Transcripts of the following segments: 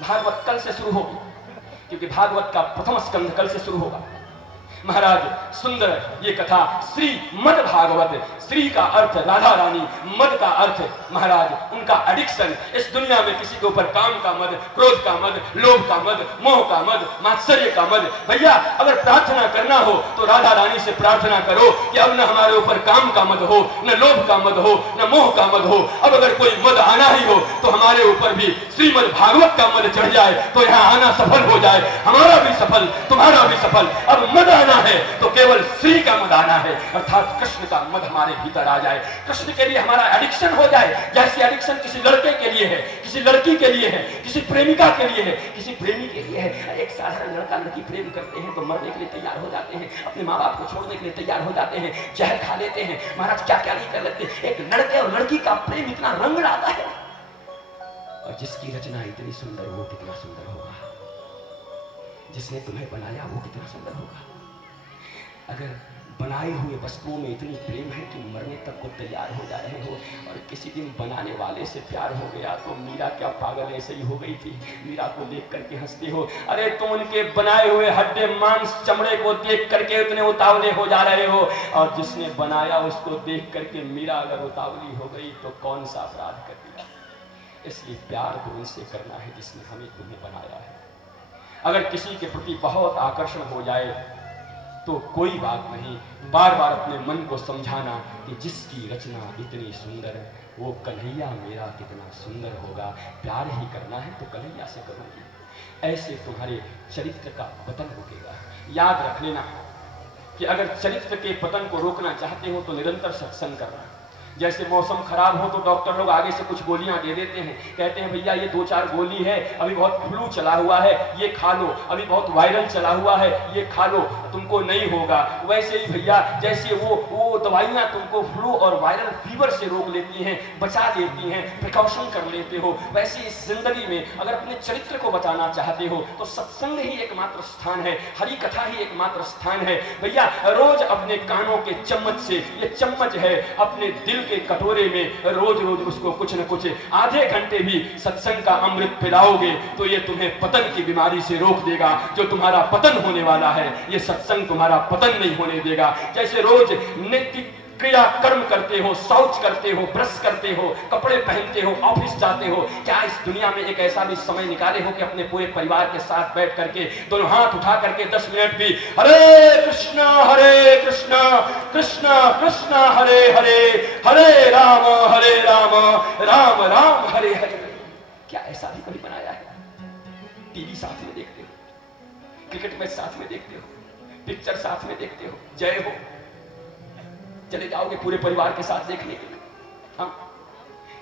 भागवत कल से शुरू होगी, क्योंकि भागवत का प्रथम स्कंध कल से शुरू होगा। महाराज सुंदर ये कथा श्री मद भागवत, श्री का अर्थ राधा रानी, मद का अर्थ महाराज उनका एडिक्शन। इस दुनिया में किसी के ऊपर काम का मद, क्रोध का मद, लोभ का मद, मोह का मद, मात्सर्य का मद। भैया अगर प्रार्थना करना हो तो राधा रानी से प्रार्थना करो कि अब न हमारे ऊपर काम का मद हो, न लोभ का मद हो, न मोह का मद हो। अब अगर कोई मद आना ही हो तो हमारे ऊपर भी श्रीमद भागवत का मद चढ़ जाए तो यहाँ आना सफल हो जाए, हमारा भी सफल, तुम्हारा भी सफल। अब मद है तो केवल श्री का मद आना है, अर्थात कृष्ण का मद हमारे भीतर आ जाए, कृष्ण के लिए हमारा एडिक्शन हो जाए। जैसे एडिक्शन किसी लड़के के लिए है, किसी लड़की के लिए है, किसी प्रेमिका के लिए है, किसी प्रेमी के लिए है। एक साधारण लड़का लड़की प्रेम करते हैं तो मरने के लिए तैयार हो जाते हैं, अपने माँ बाप को छोड़ने के लिए तैयार हो जाते हैं, जहर खा लेते हैं, महाराज क्या क्या नहीं कर लेते। एक लड़के और लड़की का प्रेम इतना रंग लाता है, और जिसकी रचना इतनी सुंदर वो कितना सुंदर होगा, जिसने तुम्हें बनाया वो कितना सुंदर होगा। अगर बनाए हुए वस्तुओं में इतनी प्रेम है कि मरने तक को तैयार हो जा रहे हो, और किसी दिन बनाने वाले से प्यार हो गया तो मीरा क्या पागल ऐसे ही हो गई थी, मीरा को देख करके हंसते हो। अरे तुम उनके बनाए हुए हड्डे मांस चमड़े को देख करके इतने उतावले हो जा रहे हो, और जिसने बनाया उसको देख करके मीरा अगर उतावली हो गई तो कौन सा अपराध कर दिया। इसलिए प्यार तो उनसे करना है जिसने हमें तुम्हें बनाया है। अगर किसी के प्रति बहुत आकर्षण हो जाए तो कोई बात नहीं, बार बार अपने मन को समझाना कि जिसकी रचना इतनी सुंदर है वो कन्हैया मेरा कितना सुंदर होगा। प्यार ही करना है तो कन्हैया से करोगे, ऐसे तुम्हारे चरित्र का पतन रुकेगा। याद रख लेना कि अगर चरित्र के पतन को रोकना चाहते हो तो निरंतर सत्संग करना। जैसे मौसम खराब हो तो डॉक्टर लोग आगे से कुछ गोलियां दे देते हैं, कहते हैं भैया ये 2-4 गोली है, अभी बहुत फ्लू चला हुआ है ये खा लो, अभी बहुत वायरल चला हुआ है ये खा लो, तुमको नहीं होगा। वैसे ही भैया जैसे वो दवाइयां तुमको फ्लू और वायरल फीवर से रोक लेती हैं, बचा देती हैं, प्रिकॉशन कर लेते हो, वैसे इस जिंदगी में अगर अपने चरित्र को बचाना चाहते हो तो सत्संग ही एकमात्र स्थान है, हरि कथा ही एकमात्र स्थान है। भैया रोज अपने कानों के चम्मच से, ये चम्मच है अपने दिल के कटोरे में, रोज रोज उसको कुछ न कुछ आधे घंटे भी सत्संग का अमृत पिलाओगे तो ये तुम्हें पतन की बीमारी से रोक देगा। जो तुम्हारा पतन होने वाला है ये सत्संग तुम्हारा पतन नहीं होने देगा। जैसे रोज नित्य क्रिया कर्म करते हो, शौच करते हो, ब्रश करते हो, कपड़े पहनते हो, ऑफिस जाते हो, क्या इस दुनिया में एक ऐसा भी समय निकाले हो कि अपने पूरे परिवार के साथ बैठ करके दोनों हाथ उठा करके 10 मिनट भी हरे कृष्णा कृष्ण कृष्ण हरे हरे, हरे राम राम राम हरे हरे। क्या ऐसा भी कभी बनाया है? टीवी साथ में देखते हो, क्रिकेट मैच साथ में देखते हो, पिक्चर साथ में देखते हो, जय हो चले जाओगे पूरे परिवार के साथ देखने के लिए। हाँ,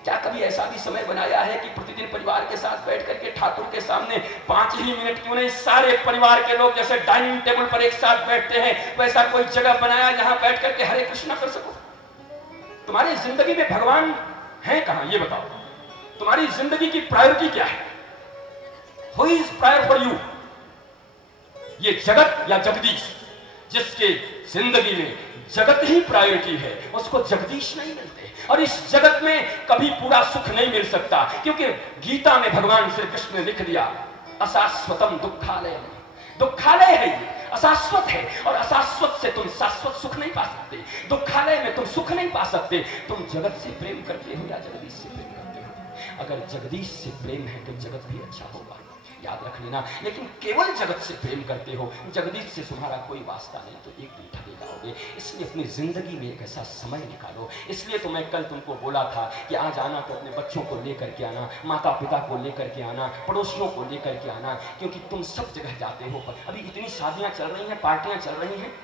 क्या कभी ऐसा भी समय बनाया है कि प्रतिदिन परिवार के साथ बैठ करके ठाकुर के सामने 5 ही मिनट क्यों नहीं, सारे परिवार के लोग जैसे डाइनिंग टेबल पर एक साथ बैठते हैं वैसा कोई जगह बनाया जहां बैठ करके हरे कृष्णा कर सको। तुम्हारी जिंदगी में भगवान है कहां ये बताओ? तुम्हारी जिंदगी की प्रायोरिटी क्या है? Who is prior for you? ये जगत या जगदीश? जिसके जिंदगी में जगत ही प्रायोरिटी है उसको जगदीश नहीं मिलते, और इस जगत में कभी पूरा सुख नहीं मिल सकता, क्योंकि गीता में भगवान श्री कृष्ण ने लिख दिया अशाश्वतम दुखालय। दुखालय है ये, अशाश्वत है, और अशाश्वत से तुम शाश्वत सुख नहीं पा सकते। दुखालय में तुम सुख नहीं पा सकते। तुम जगत से प्रेम करते हो या जगदीश से प्रेम करते हो? अगर जगदीश से प्रेम है तो जगत भी अच्छा होगा, याद रख लेना। लेकिन केवल जगत से प्रेम करते हो, जगदीश से तुम्हारा कोई वास्ता नहीं, तो एक दिन ठगे जाओगे। इसलिए अपनी जिंदगी में एक ऐसा समय निकालो। इसलिए तो मैं कल तुमको बोला था कि आज आना तो अपने बच्चों को लेकर के आना, माता पिता को लेकर के आना, पड़ोसियों को लेकर के आना, क्योंकि तुम सब जगह जाते हो। अभी इतनी शादियां चल रही हैं, पार्टियां चल रही हैं,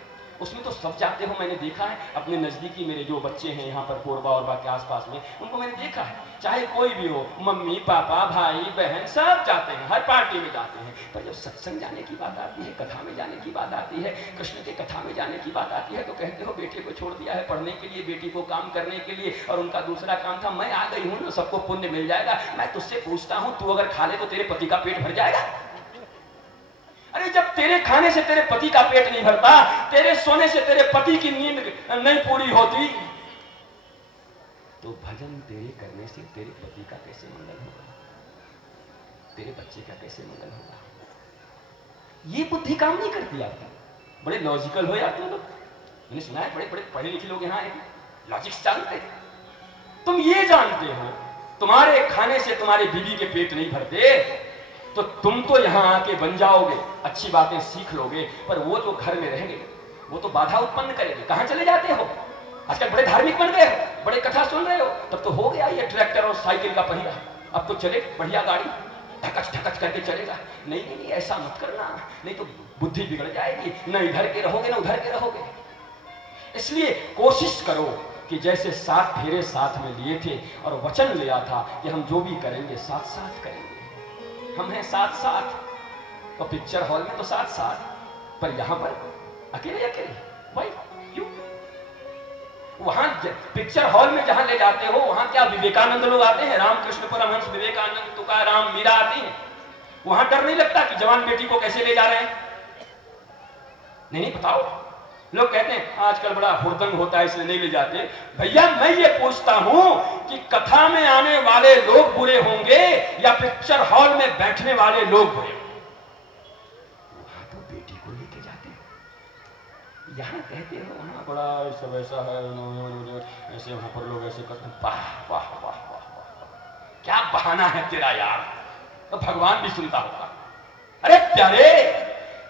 उसमें तो सब जाते हो। मैंने देखा है अपने नजदीकी मेरे जो बच्चे हैं यहाँ पर कोरबा और के आसपास में, उनको मैंने देखा है, चाहे कोई भी हो, मम्मी पापा भाई बहन सब जाते हैं, हर पार्टी में जाते हैं। पर जब सत्संग जाने की बात आती है, कथा में जाने की बात आती है, कृष्ण के कथा में जाने की बात आती है, तो कहते हो बेटे को छोड़ दिया है पढ़ने के लिए, बेटी को काम करने के लिए, और उनका दूसरा काम था मैं आ गई हूँ, सबको पुण्य मिल जाएगा। मैं तुझसे पूछता हूँ, तू अगर खा ले तो तेरे पति का पेट भर जाएगा? अरे जब तेरे खाने से तेरे पति का पेट नहीं भरता, तेरे सोने से तेरे पति की नींद नहीं पूरी होती, तो भजन तेरे करने से तेरे पति का कैसे मंगल होगा? तेरे बच्चे का कैसे मंगल होगा? ये बुद्धि काम नहीं करती आपकी। बड़े लॉजिकल हो यार तुम लोग। मैंने सुना है बड़े बड़े पढ़े लिखे लोग यहाँ आए, लॉजिक्स जानते। तुम ये जानते हो तुम्हारे खाने से तुम्हारे बीवी के पेट नहीं भरते, तो तुम तो यहाँ आके बन जाओगे, अच्छी बातें सीख लोगे, पर वो तो घर में रहेंगे, वो तो बाधा उत्पन्न करेंगे। कहां चले जाते हो? आजकल बड़े धार्मिक बन गए हो, बड़े कथा सुन रहे हो, तब तो हो गया ये ट्रैक्टर और साइकिल का पहिया, अब तो चले बढ़िया गाड़ी, ढकच ढकच करके चलेगा। नहीं नहीं, ऐसा मत करना, नहीं तो बुद्धि बिगड़ जाएगी, न इधर के रहोगे न उधर के रहोगे। इसलिए कोशिश करो कि जैसे 7 फेरे साथ में लिए थे और वचन लिया था कि हम जो भी करेंगे साथ साथ करेंगे, हम हैं साथ साथ। तो पिक्चर हॉल में तो साथ साथ, पर यहां पर अकेले अकेले। भाई क्यों? वहां पिक्चर हॉल में जहां ले जाते हो वहां क्या विवेकानंद लोग आते हैं, रामकृष्ण परमहंस, विवेकानंद, तुकाराम, मीरा आती हैं। वहां डर नहीं लगता कि जवान बेटी को कैसे ले जा रहे हैं? नहीं बताओ। लोग कहते हैं आजकल बड़ा हुड़दंग होता है इसलिए नहीं ले जाते। भैया मैं ये पूछता हूं कि कथा में आने वाले लोग बुरे होंगे या पिक्चर हॉल में बैठने वाले लोग बुरे? वहां तो बेटी को लेके जाते हैं, यहां कहते हो वहां बड़ा सब ऐसा है, ऐसे वहां पर लोग ऐसे करते हैं। वाह वाह वाह वाह, क्या बहाना है तेरा यार, तो भगवान भी सुनता होगा। अरे प्यारे,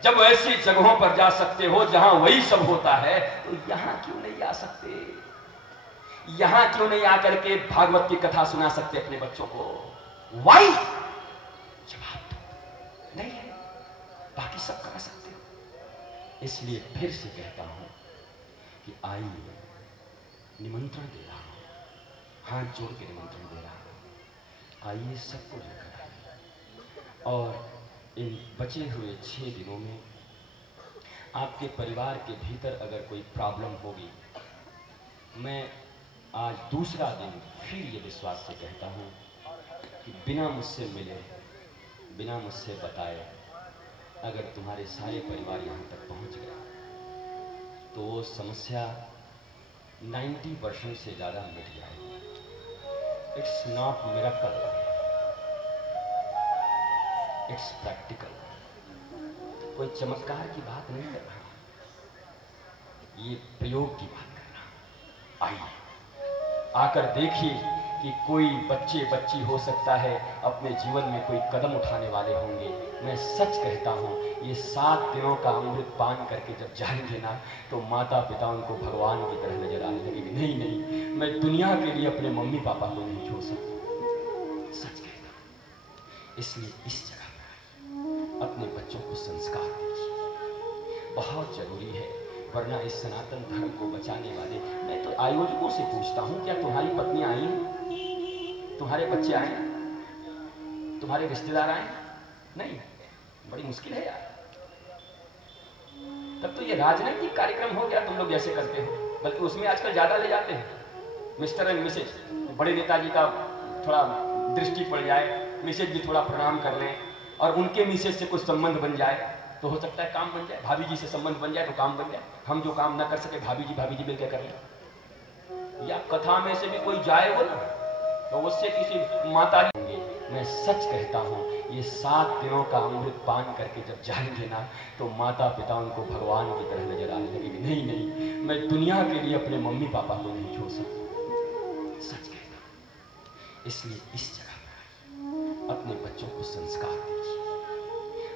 जब ऐसी जगहों पर जा सकते हो जहां वही सब होता है, तो यहां क्यों नहीं आ सकते? यहां क्यों नहीं आकर के भागवत की कथा सुना सकते अपने बच्चों को? वाई जवाब तो नहीं है, बाकी सब करा सकते हो। इसलिए फिर से कहता हूं कि आइए, निमंत्रण दे रहा हूं, हाथ जोड़ के निमंत्रण दे रहा हूं, आइए सबको लेकर आइए। और इन बचे हुए 6 दिनों में आपके परिवार के भीतर अगर कोई प्रॉब्लम होगी, मैं आज दूसरा दिन फिर ये विश्वास से कहता हूँ कि बिना मुझसे मिले, बिना मुझसे बताए अगर तुम्हारे सारे परिवार यहाँ तक पहुँच गए तो वो समस्या 90% से ज़्यादा मिट जाएगी। It's not miracle, it's practical. कोई चमत्कार की बात नहीं कर रहा, ये प्रयोग की बात कर रहा। आइए आकर देखिए कि कोई बच्चे बच्ची हो सकता है अपने जीवन में कोई कदम उठाने वाले होंगे। मैं सच कहता हूँ, ये 7 दिनों का अमृत पान करके जब जाएंगे ना, तो माता पिता उनको भगवान की तरह नजर आने लगेगी। नहीं नहीं, मैं दुनिया के लिए अपने मम्मी पापा को नहीं छोड़ सकता, सच कहता हूँ। इसलिए इस जगह अपने बच्चों को संस्कार दीजिए, बहुत जरूरी है, वरना इस सनातन धर्म को बचाने वाले। मैं तो आयोजकों से पूछता हूं, क्या तुम्हारी पत्नी आई, तुम्हारे बच्चे आए, तुम्हारे रिश्तेदार आए? नहीं, बड़ी मुश्किल है यार। तब तो ये राजनैतिक कार्यक्रम हो गया तुम लोग जैसे करते हो, बल्कि उसमें आजकल ज्यादा ले जाते हैं मिस्टर एंड मिसेज। बड़े नेताजी का थोड़ा दृष्टि पड़ जाए, मिसेज भी थोड़ा प्रणाम कर लें, और उनके मिसेज से कुछ संबंध बन जाए तो हो सकता है काम बन जाए। भाभी जी से संबंध बन जाए तो काम बन जाए। हम जो काम ना कर सके भाभी जी मिलकर कर लें। या कथा में से भी कोई जाए हो ना, तो उससे किसी माता जी। मैं सच कहता हूँ, ये 7 दिनों का अमृत पान करके जब जाएंगे ना, तो माता पिता उनको भगवान की तरह नजर आने लगेगी। नहीं नहीं, मैं दुनिया के लिए अपने मम्मी पापा को नहीं छोड़ सकता, सच कहता हूँ। इसलिए इस जगह अपने बच्चों को संस्कार दीजिए,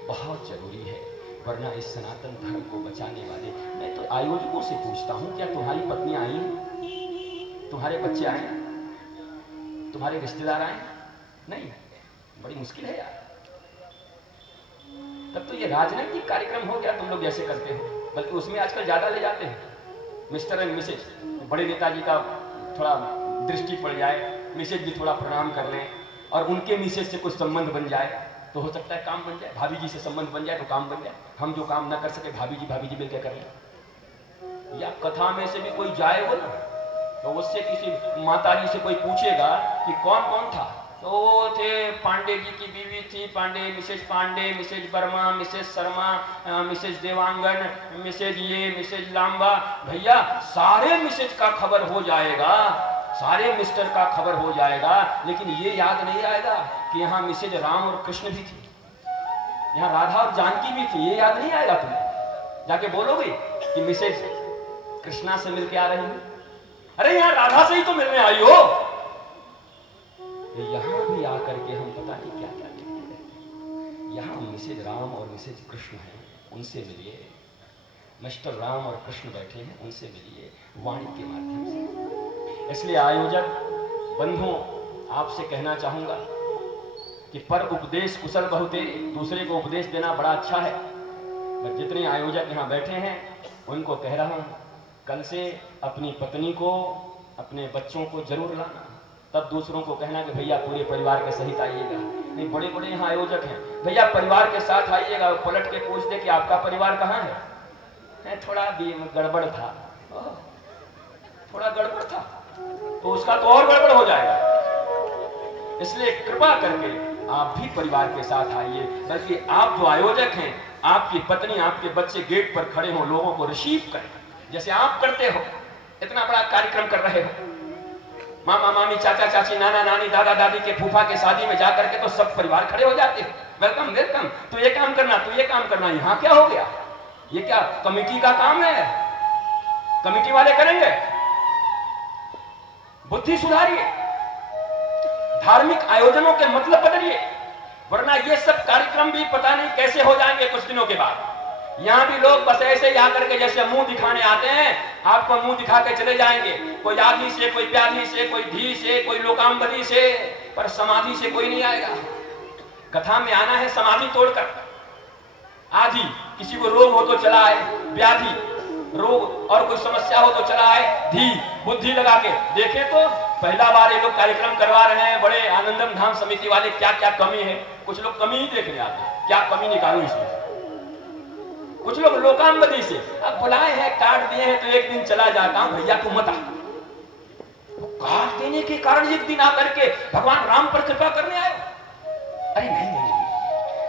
बहुत जरूरी है, वरना इस सनातन धर्म को बचाने वाले। मैं तो आयोजकों से पूछता हूं, क्या तुम्हारी पत्नी आई, तुम्हारे बच्चे आए, तुम्हारे रिश्तेदार आए? नहीं, बड़ी मुश्किल है यार। तब तो ये राजनैतिक कार्यक्रम हो गया तुम लोग जैसे करते हो, बल्कि उसमें आजकल ज्यादा ले जाते हैं मिस्टर एंड मिसेज। बड़े नेताजी का थोड़ा दृष्टि पड़ जाए, मिसेज भी थोड़ा प्रणाम कर लें, और उनके मिसेज से कुछ संबंध बन जाए तो हो सकता है काम बन जाए। भाभी जी से संबंध बन जाए तो काम बन जाए। हम जो काम ना कर सके भाभी जी मिलकर कर लें। या कथा में से भी कोई जाए हो ना, तो उससे किसी माता जी से कोई पूछेगा कि कौन कौन था, तो वो थे पांडे जी की बीवी थी Pandey, Mrs Verma, Mrs Sharma, Mrs Dewangan, Mrs ये, मिसेज लांबा। भैया सारे मिसेज का खबर हो जाएगा, सारे मिस्टर का खबर हो जाएगा, लेकिन ये याद नहीं आएगा कि यहाँ मिसेज राम और कृष्ण भी थी, यहाँ राधा और जानकी भी थी। ये याद नहीं आएगा तुम्हें। जाके बोलोगे कि मिसेज कृष्णा से मिलके आ रही हूं, अरे यहाँ राधा से ही तो मिलने आई हो। यहां भी आकर के हम पता नहीं क्या क्या देखते हैं। यहाँ मिसेज राम और मिसेज कृष्ण हैं, उनसे मिलिए। मिस्टर राम और कृष्ण बैठे हैं, उनसे मिलिए वाणी के माध्यम से। इसलिए आयोजक बंधुओं, आपसे कहना चाहूंगा कि पर उपदेश कुशल बहुते, दूसरे को उपदेश देना बड़ा अच्छा है। मैं जितने आयोजक यहाँ बैठे हैं उनको कह रहा हूँ, कल से अपनी पत्नी को, अपने बच्चों को जरूर लाना, तब दूसरों को कहना कि भैया पूरे परिवार के सहित आइएगा। नहीं, बड़े बड़े यहाँ आयोजक हैं, भैया परिवार के साथ आइएगा, पलट के पूछ दे कि आपका परिवार कहाँ है। थोड़ा भी गड़बड़ था, थोड़ा गड़बड़ था, तो उसका तो और गड़बड़ हो जाएगा। इसलिए कृपा करके आप भी परिवार के साथ आइए। बल्कि आप जो आयोजक हैं, आपकी पत्नी, आपके बच्चे गेट पर खड़े हों, लोगों को रिसीव करें जैसे आप करते हो। इतना बड़ा कार्यक्रम कर रहे हो, मामा मामी, चाचा चाची, नाना नानी, दादा दादी के फूफा के शादी में जाकर के तो सब परिवार खड़े हो जाते हैं, वेलकम वेलकम, तो ये काम करना, तो ये काम करना। यहाँ क्या हो गया? ये क्या कमेटी का काम है? कमेटी वाले करेंगे? बुद्धि सुधारिए, धार्मिक आयोजनों के मतलब बदलिए, वरना ये सब कार्यक्रम भी पता नहीं कैसे हो जाएंगे कुछ दिनों के बाद। यहां भी लोग बस ऐसे ही आकर के जैसे मुंह दिखाने आते हैं, आपको मुंह दिखा के चले जाएंगे, कोई आधी से, कोई प्याधी से, कोई धी से, कोई लोकांबदी से, पर समाधि से कोई नहीं आएगा। कथा में आना है समाधि तोड़कर। आधी, किसी को रोग हो तो चला आए, व्याधि रोग और कोई समस्या हो तो चला आए, धी बुद्धि लगा के देखे। तो पहला बार ये लोग कार्यक्रम करवा रहे हैं, बड़े आनंदम धाम समिति वाले, क्या क्या कमी है, कुछ लोग कमी ही देखने आते हैं, क्या कमी निकालू इसमें। कुछ लोग लोकांबदी से, अब बुलाए हैं, कार्ड दिए हैं तो एक दिन चला जाता हूं, भैया को मत आ। कार्ड देने के कारण एक दिन आकर के भगवान राम पर कृपा करने आए। अरे नहीं नहीं,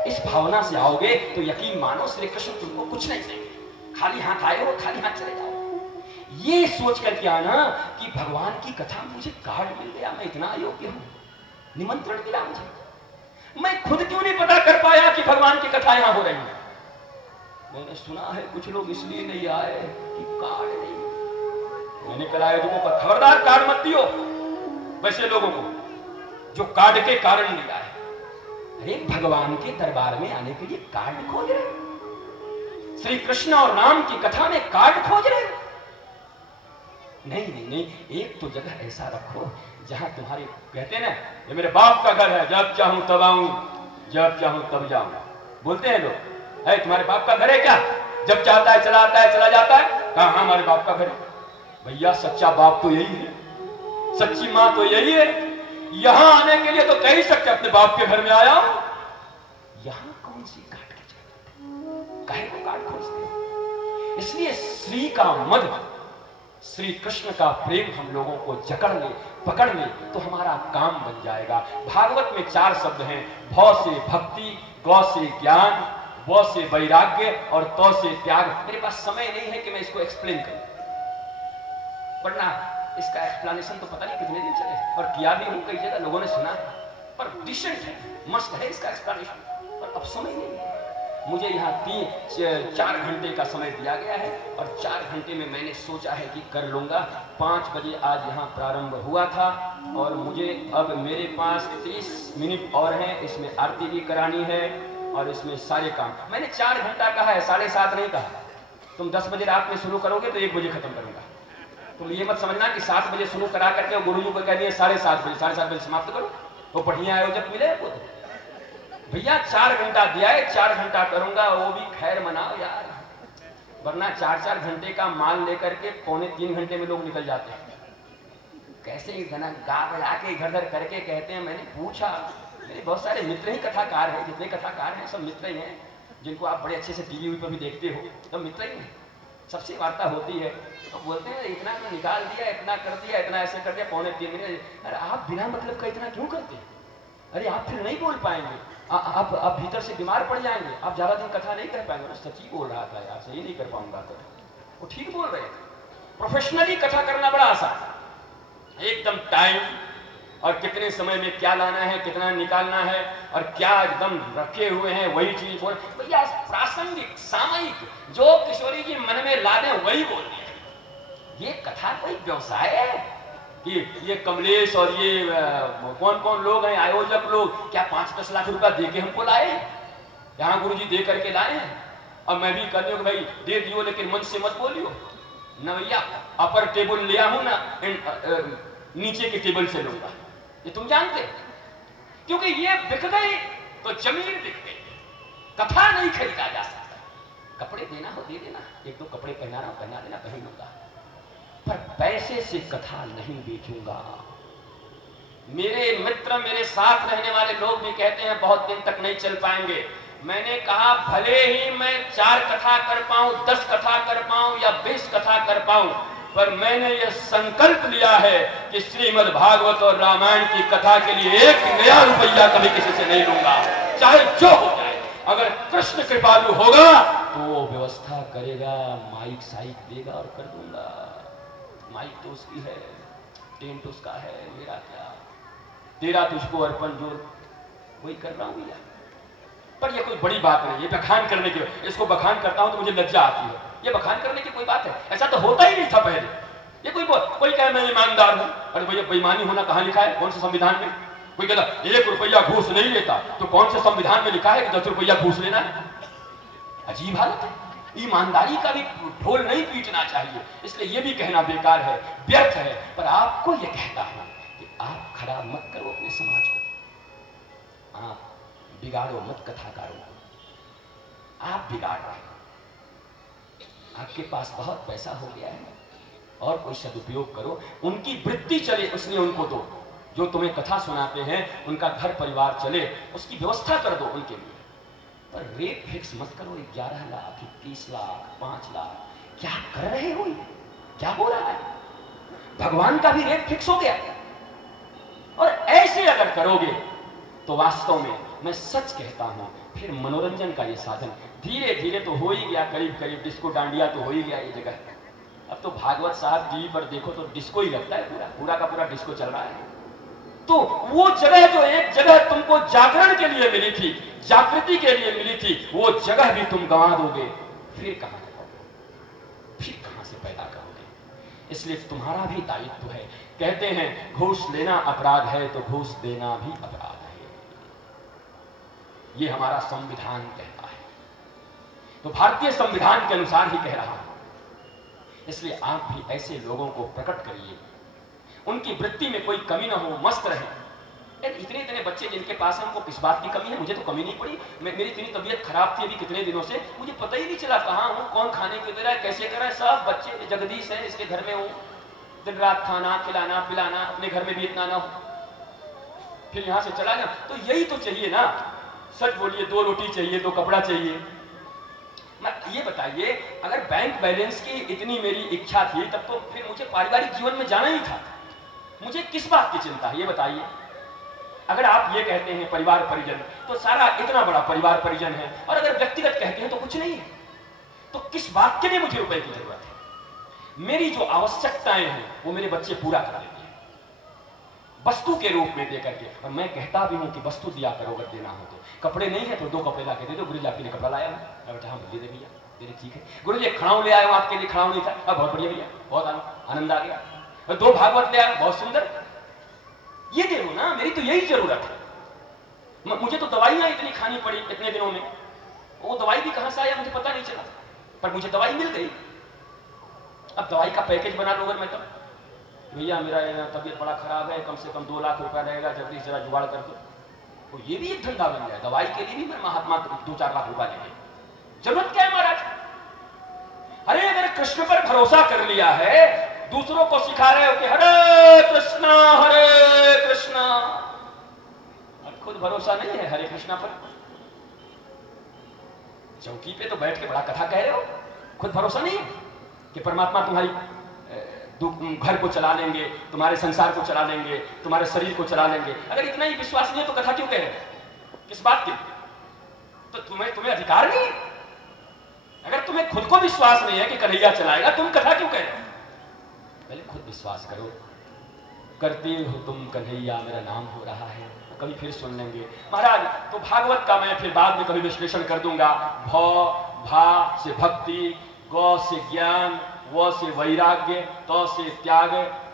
इस भावना से आओगे तो यकीन मानो श्री कृष्ण तुमको कुछ नहीं देंगे। खाली हाथ आए हो, खाली हाथ चले जाओ। ये सोच करके आना कि भगवान की कथा, मुझे कार्ड मिल गया, मैं इतना अयोग्य हूं, निमंत्रण मिला मुझे, मैं खुद क्यों नहीं पता कर पाया कि भगवान की कथा यहां हो रही है। मैंने सुना है कुछ लोग इसलिए नहीं आए कि कार्ड नहीं। मैंने कल आयोजकों को खबरदार कार्ड मत दियो वैसे लोगों को जो कार्ड के कारण नहीं आए। अरे भगवान के दरबार में आने के लिए कार्ड खोज रहे, श्री कृष्ण और राम की कथा में कार्ड खोज रहे। नहीं नहीं नहीं, एक तो जगह ऐसा रखो जहां तुम्हारे, कहते हैं ना, ये मेरे बाप का घर है, जब चाहूं तब आऊं, जब चाहूं तब जाऊं, बोलते हैं लोग। है तुम्हारे बाप का घर है क्या? जब चाहता है चला आता है, चला जाता है। कहा हाँ हमारे बाप का घर है। भैया सच्चा बाप तो यही है, सच्ची मां तो यही है। यहां आने के लिए तो कह ही सकते अपने बाप के घर में आया। यहां कौन सी काट की जरूरत, काहे को काट खोजते? इसलिए श्री का मद, श्री कृष्ण का प्रेम हम लोगों को जकड़ ले, पकड़ ले तो हमारा काम बन जाएगा। भागवत में 4 शब्द हैं, भव से भक्ति, गौ से ज्ञान, व से वैराग्य और तो से त्याग। मेरे पास समय नहीं है कि मैं इसको एक्सप्लेन करूं, वरना इसका एक्सप्लेनेशन तो पता नहीं कितने दिन चले, और किया भी हूं, कई जगह लोगों ने सुना है, पर डिसेंट है, मस्त है इसका एक्सप्लेनेशन, पर अब समय नहीं है। मुझे यहाँ 4 घंटे का समय दिया गया है और 4 घंटे में मैंने सोचा है कि कर लूंगा। 5 बजे आज यहाँ प्रारंभ हुआ था और मुझे अब मेरे पास 30 मिनट और हैं, इसमें आरती भी करानी है और इसमें सारे काम। मैंने 4 घंटा कहा है, 7:30 नहीं कहा। तुम 10 बजे रात में शुरू करोगे तो 1 बजे खत्म करूंगा। तुम ये मत समझना कि 7 बजे शुरू करा करके गुरु जी को कह दिए 7:30 बजे, 7:30 बजे समाप्त करो, तो बढ़िया आयोजक मिले वो। भैया 4 घंटा दिया है, 4 घंटा करूंगा, वो भी खैर मनाओ यार, वरना 4-4 घंटे का माल लेकर के 2.25-3 घंटे में लोग निकल जाते हैं। कैसे गाना गा बजा के इधर उधर करके कहते हैं। मैंने पूछा, मेरे बहुत सारे मित्र ही कथाकार हैं, जितने कथाकार हैं सब मित्र ही हैं, जिनको आप बड़े अच्छे से टीवी पर भी देखते हो, सब मित्र ही हैं, सबसे वार्ता होती है। तो बोलते हैं इतना तो निकाल दिया, इतना कर दिया, इतना ऐसे कर दिया, 2.25 मिनट। अरे आप बिना मतलब का इतना क्यों करते हैं? अरे आप फिर नहीं बोल पाएंगे, आप भीतर से बीमार पड़ जाएंगे, आप ज्यादा दिन कथा नहीं कर पाएंगे। सच ही बोल रहा था यार, सही नहीं कर पाऊंगा। तो वो ठीक बोल रहे थे। प्रोफेशनली कथा करना बड़ा आसान, एकदम टाइम, और कितने समय में क्या लाना है, कितना निकालना है, और क्या एकदम रखे हुए हैं वही चीज बोल। भैया प्रासंगिक सामयिक जो किशोरी जी मन में ला दें वही बोल दिया। ये कथा कोई व्यवसाय है कि ये कमलेश और ये कौन कौन लोग हैं आयोजक लोग, क्या 5-10 लाख रुपया दे के हमको लाए हैं? यहाँ गुरु जी दे करके लाए हैं, और मैं भी कर दूं भाई दे दियो लेकिन मन से मत बोलियो न भैया। अपर टेबल लिया हूं ना, नीचे के टेबल से लूंगा, ये तुम जानते, क्योंकि ये बिक गई तो जमीन बिक गई, कथा नहीं खरीदा जा सकता। कपड़े देना हो दे देना, 1-2 कपड़े पहना रहा पहना देना, पहन लूंगा, पर पैसे से कथा नहीं बेचूंगा। मेरे मित्र, मेरे साथ रहने वाले लोग भी कहते हैं बहुत दिन तक नहीं चल पाएंगे। मैंने कहा भले ही मैं 4 कथा कर पाऊं, 10 कथा कर पाऊं या 20 कथा कर पाऊं, पर मैंने यह संकल्प लिया है कि श्रीमद् भागवत और रामायण की कथा के लिए 1 नया रुपया कभी किसी से नहीं लूंगा, चाहे जो हो जाए। अगर कृष्ण कृपालु होगा तो वो व्यवस्था करेगा, माइक साइक देगा और कर दूंगा। माइक तो उसकी है, टेंट उसका है, मेरा क्या, तेरा तुझको अर्पण, जो वही कर रहा हूं यार। पर ये कोई बड़ी बात नहीं, ये बखान करने की, इसको बखान करता हूं तो मुझे लज्जा आती है। ये बखान करने की कोई बात है? ऐसा तो होता ही नहीं था पहले। ये कोई कहे मैं ईमानदार हूं, अरे भैया बेईमानी होना कहां लिखा है, कौन से संविधान में? कोई कहता 1 रुपया घूस नहीं लेता, तो कौन से संविधान में लिखा है कि 10 रुपया घूस लेना है? अजीब हालत है। ईमानदारी का भी ढोल नहीं पीटना चाहिए, इसलिए ये भी कहना बेकार है, व्यर्थ है। पर आपको ये कहता हूं कि आप खराब मत करो अपने समाज को, आप बिगाड़ो मत कथाकारों को। आप बिगाड़ रहे हो, आपके पास बहुत पैसा हो गया है और कोई सदुपयोग करो, उनकी वृत्ति चले उसने उनको दो, जो तुम्हें कथा सुनाते हैं उनका घर परिवार चले, उसकी व्यवस्था कर दो उनके लिए। पर रेट फिक्स मत करो 11 लाख, 21 लाख, 5 लाख। क्या कर रहे हो, क्या हो रहा है? भगवान का भी रेट फिक्स हो गया, और ऐसे अगर करोगे तो वास्तव में मैं सच कहता हूं फिर मनोरंजन का ये साधन धीरे धीरे तो हो ही गया, करीब करीब डिस्को डांडिया तो हो ही गया ये जगह। अब तो भागवत साहब टीवी पर देखो तो डिस्को ही लगता है, पूरा का पूरा डिस्को चल रहा है। तो वो जगह जो एक जगह तुमको जागरण के लिए मिली थी, जागृति के लिए मिली थी, वो जगह भी तुम गंवा दोगे, फिर कहां करोगे, फिर कहां से पैदा करोगे? इसलिए तुम्हारा भी दायित्व है। कहते हैं घूस लेना अपराध है तो घूस देना भी अपराध है, ये हमारा संविधान कहता है, तो भारतीय संविधान के अनुसार ही कह रहा हूं। इसलिए आप भी ऐसे लोगों को प्रकट करिए, उनकी वृत्ति में कोई कमी ना हो, मस्त रहे। इतने इतने बच्चे जिनके पास हमको किस बात की कमी है? मुझे तो कमी नहीं पड़ी। मेरी इतनी तबीयत खराब थी अभी कितने दिनों से, मुझे पता ही नहीं चला कहाँ हूँ, कौन खाने के दे रहा है, कैसे कर रहा है। सब बच्चे, जगदीश है इसके घर में हूँ, दिन रात खाना खिलाना पिलाना, अपने घर में भी इतना ना हो, फिर यहाँ से चला गया। तो यही तो चाहिए ना, सच बोलिए, 2 रोटी चाहिए, 2 कपड़ा चाहिए। ये बताइए, अगर बैंक बैलेंस की इतनी मेरी इच्छा थी तब तो फिर मुझे पारिवारिक जीवन में जाना ही था, मुझे किस बात की चिंता है ये बताइए। अगर आप ये कहते हैं परिवार परिजन, तो सारा इतना बड़ा परिवार परिजन है, और अगर व्यक्तिगत कहते हैं तो कुछ नहीं है, तो किस बात के लिए मुझे रुपए की जरूरत है? मेरी जो आवश्यकताएं हैं वो मेरे बच्चे पूरा कर देते हैं वस्तु के रूप में दे करके। और मैं कहता भी हूं कि वस्तु दिया करो, अगर देना हो तो। कपड़े नहीं है तो 2 कपड़े ला के दे दो, गुरु जी आपके लिए कपड़ा लाया हूं। बेटा हाँ दे भैया, दे ठीक है। गुरु जी खड़ाऊ ले आया हूं आपके लिए, खड़ाऊ नहीं था, बहुत बढ़िया भैया, बहुत आनंद आ गया। 2 भागवत ले आया, बहुत सुंदर, ये दे दो ना, मेरी तो यही जरूरत है। मुझे तो दवाइयां इतनी खानी पड़ी इतने दिनों में, वो दवाई भी कहां से आया मुझे पता नहीं चला, पर मुझे दवाई मिल गई। अब दवाई का पैकेज बना लो अगर मैं, तो भैया मेरा तबीयत बड़ा खराब है, कम से कम 2 लाख रुपया रहेगा, जल्दी जरा जुगाड़ कर दो। तो ये भी एक धंधा बन गया, दवाई के लिए भी मैं महात्मा 2-4 लाख रुपया लेंगे, जरूरत क्या है महाराज? अरे अगर कृष्ण पर भरोसा कर लिया है, दूसरों को सिखा रहे हो कि हरे कृष्णा अब खुद भरोसा नहीं है हरे कृष्णा पर। चौकी पे तो बैठ के बड़ा कथा कह रहे हो, खुद भरोसा नहीं है कि परमात्मा तुम्हारी घर को चला लेंगे, तुम्हारे संसार को चला लेंगे, तुम्हारे शरीर को चला लेंगे। अगर इतना ही विश्वास नहीं है तो कथा क्यों कह रहे हो? किस बात की? तो तुम्हें अधिकार नहीं है। अगर तुम्हें खुद को विश्वास नहीं है कि कन्हैया चलाएगा, तुम कथा क्यों कह रहे हो? पहले खुद विश्वास करो, करते हो तुम कन्हैया मेरा नाम हो रहा है। कभी फिर सुन लेंगे महाराज। तो भागवत का मैं फिर बाद में कभी विश्लेषण कर दूंगा। भ भा से भक्ति, गौ से ज्ञान, व से वैराग्य, त से त्याग।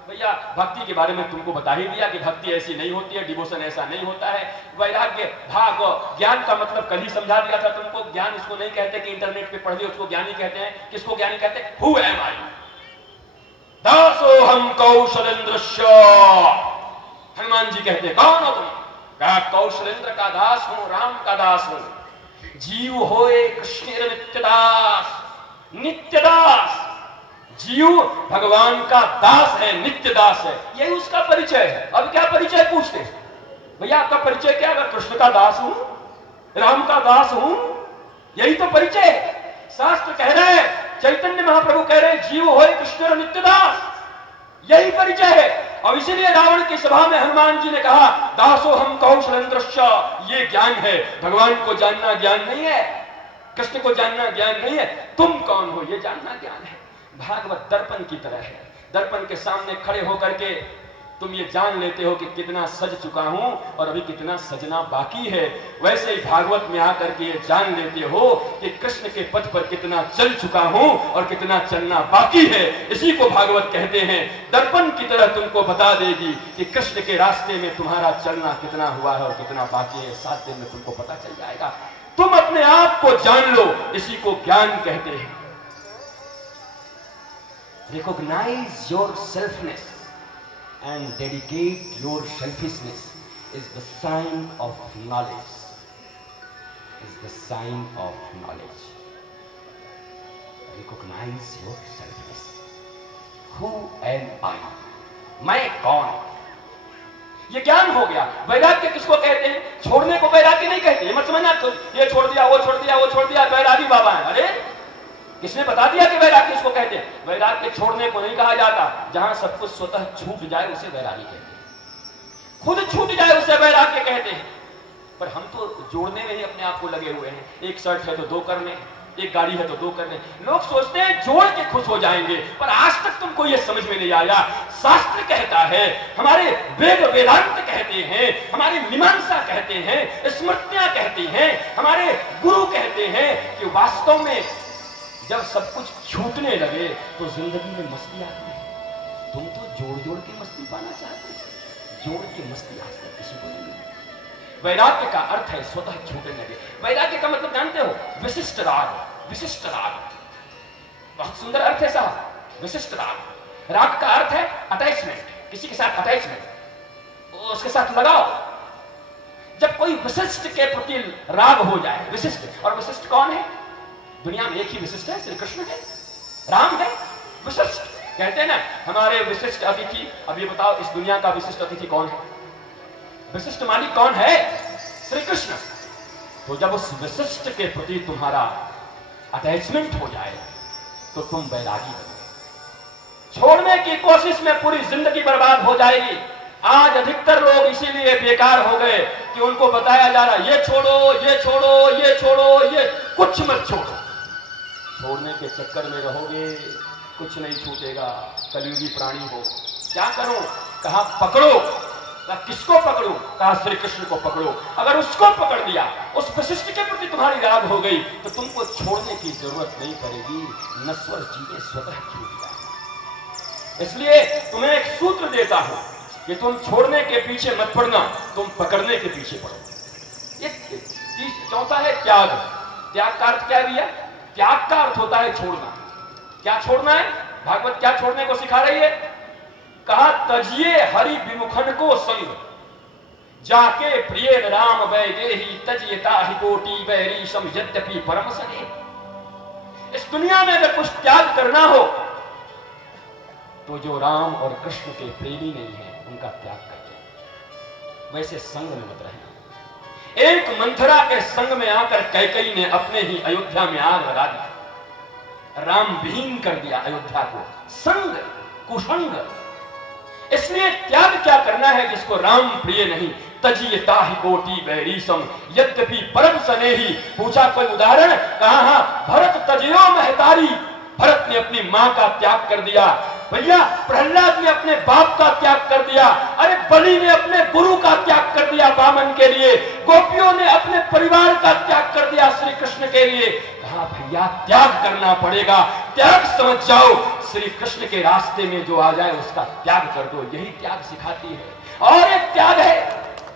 भैया भक्ति के बारे में तुमको बता ही दिया कि भक्ति ऐसी नहीं होती है, डिवोशन ऐसा नहीं होता है। वैराग्य, भाग, ज्ञान का मतलब कल ही समझा दिया था तुमको। ज्ञान उसको नहीं कहते कि इंटरनेट पे पढ़ लिया उसको ज्ञानी कहते हैं। किसको ज्ञानी कहते हैं? हु एम आई, दासोहम कौशलेंद्रस्य। हनुमान जी कहते हैं कौन हो तुम? कहा कौशलेंद्र का दास हूं, राम का दास हूं। जीव होए कृष्ण नित्यदास। नित्यदास, जीव भगवान का दास है, नित्य दास है, यही उसका परिचय है। अब क्या परिचय पूछते हैं? भैया आपका परिचय क्या है? कृष्ण का दास हूं, राम का दास हूं, यही तो परिचय है। शास्त्र कह रहे हैं, चैतन्य महाप्रभु कह रहे हैं जीव होए कृष्ण नित्यदास, यही परिचय है। और इसीलिए रावण की सभा में हनुमान जी ने कहा दासो हम कौशलेंद्रश्च, ये ज्ञान है। भगवान को जानना ज्ञान नहीं है, कृष्ण को जानना ज्ञान नहीं है, तुम कौन हो ये जानना ज्ञान है। भागवत दर्पण की तरह है। दर्पण के सामने खड़े होकर के तुम ये जान लेते हो कि कितना सज चुका हूं और अभी कितना सजना बाकी है। वैसे ही भागवत में आकर के ये जान लेते हो कि कृष्ण के पथ पर कितना चल चुका हूं और कितना चलना बाकी है। इसी को भागवत कहते हैं। दर्पण की तरह तुमको बता देगी कि कृष्ण के रास्ते में तुम्हारा चलना कितना हुआ है और कितना बाकी है। 7 दिन में तुमको पता चल जाएगा। तुम अपने आप को जान लो, इसी को ज्ञान कहते हैं। Recognize your selfness and dedicate your selfishness is the sign of knowledge. Is the sign of knowledge. Recognize your selfness. Who am I? मैं कौन? ये ज्ञान हो गया। वैराग्य किसको कहते हैं? छोड़ने को वैराग्य नहीं कहते। मत समझना ये छोड़ दिया, वो छोड़ दिया, वो छोड़ दिया, वैरागी बाबा है। अरे किसने बता दिया कि वैराग्य इसको कहते हैं? वैराग्य छोड़ने को नहीं कहा जाता। जहां सब कुछ स्वतः छूट जाए उसे वैरागी कहते हैं। खुद छूट जाए उसे वैराग्य कहते हैं। पर हम तो जोड़ने में ही अपने आप को लगे हुए हैं। एक शर्ट है तो 2 करने, एक गाड़ी है तो 2 करने। लोग सोचते हैं जोड़ के खुश हो जाएंगे, पर आज तक तुमको ये समझ में नहीं आया। शास्त्र कहता है, हमारे वेद वेदांत कहते हैं, हमारी मीमांसा कहते हैं, स्मृतियां कहती हैं, हमारे गुरु कहते हैं कि वास्तव में जब सब कुछ छूटने लगे तो जिंदगी में मस्ती आती है। तुम तो जोड़ जोड़ के मस्ती पाना चाहते हो, जोड़ के मस्ती आज तक किसी को नहीं मिली। वैराग्य का अर्थ है स्वतः छूटने लगे। वैराग्य का मतलब जानते हो? विशिष्ट राग। विशिष्ट राग बहुत सुंदर अर्थ है साहब। विशिष्ट राग, राग का अर्थ है अटैचमेंट, किसी के साथ अटैचमेंट, उसके साथ लगाओ। जब कोई विशिष्ट के प्रति राग हो जाए, विशिष्ट, और विशिष्ट कौन है? दुनिया में एक ही विशिष्ट है, श्री कृष्ण है, राम है। विशिष्ट कहते हैं ना, हमारे विशिष्ट अतिथि। अब ये बताओ इस दुनिया का विशिष्ट अतिथि कौन है? विशिष्ट मालिक कौन है? श्री कृष्ण। तो जब उस विशिष्ट के प्रति तुम्हारा अटैचमेंट हो जाए तो तुम वैरागी बनोगे। छोड़ने की कोशिश में पूरी जिंदगी बर्बाद हो जाएगी। आज अधिकतर लोग इसीलिए बेकार हो गए कि उनको बताया जा रहा ये छोड़ो, ये छोड़ो, ये छोड़ो, ये कुछ मत छोड़ो। छोड़ने के चक्कर में रहोगे, कुछ नहीं छूटेगा। कलयुगी प्राणी हो। क्या करो? कहा पकड़ो। कहा किसको पकड़ो? कहा श्री कृष्ण को पकड़ो। अगर उसको पकड़ लिया, उस वशिष्ठ के प्रति तुम्हारी राग हो गई तो तुमको छोड़ने की जरूरत नहीं पड़ेगी। नश्वर चीजें स्वतः छूट जाएंगी। इसलिए तुम्हें एक सूत्र देता हूं कि तुम छोड़ने के पीछे मत पड़ना, तुम पकड़ने के पीछे पड़ो। चौथा है त्याग। त्याग का अर्थ क्या है भैया? त्याग का अर्थ होता है छोड़ना। क्या छोड़ना है? भागवत क्या छोड़ने को सिखा रही है? कहा तजिए हरि विमुखन को संग, जाके प्रिय राम वैदेही तजियता ही कोटि वैरी सम यद्यपि परम सने। इस दुनिया में अगर कुछ त्याग करना हो तो जो राम और कृष्ण के प्रेमी नहीं है उनका त्याग कर दो। वैसे संग में मत रहना। एक मंथरा के संग में आकर कैकेयी ने अपने ही अयोध्या में आग लगा दी, राम विहीन कर दिया अयोध्या को। संग, कुसंग। इसलिए त्याग क्या करना है जिसको राम प्रिय नहीं? तजियता ही कोटि वैरी सम यद्यपि परम सनेही। पूछा कोई उदाहरण? कहा भरत तजियो महतारी। भरत ने अपनी मां का त्याग कर दिया। भैया प्रहलाद ने अपने बाप का त्याग कर दिया, अरे बलि ने अपने गुरु का त्याग कर दिया वामन के लिए, गोपियों ने अपने परिवार का त्याग कर दिया श्री कृष्ण के लिए। कहा भैया त्याग करना पड़ेगा, त्याग समझ जाओ, श्री कृष्ण के रास्ते में जो आ जाए उसका त्याग कर दो, यही त्याग सिखाती है। और एक त्याग है,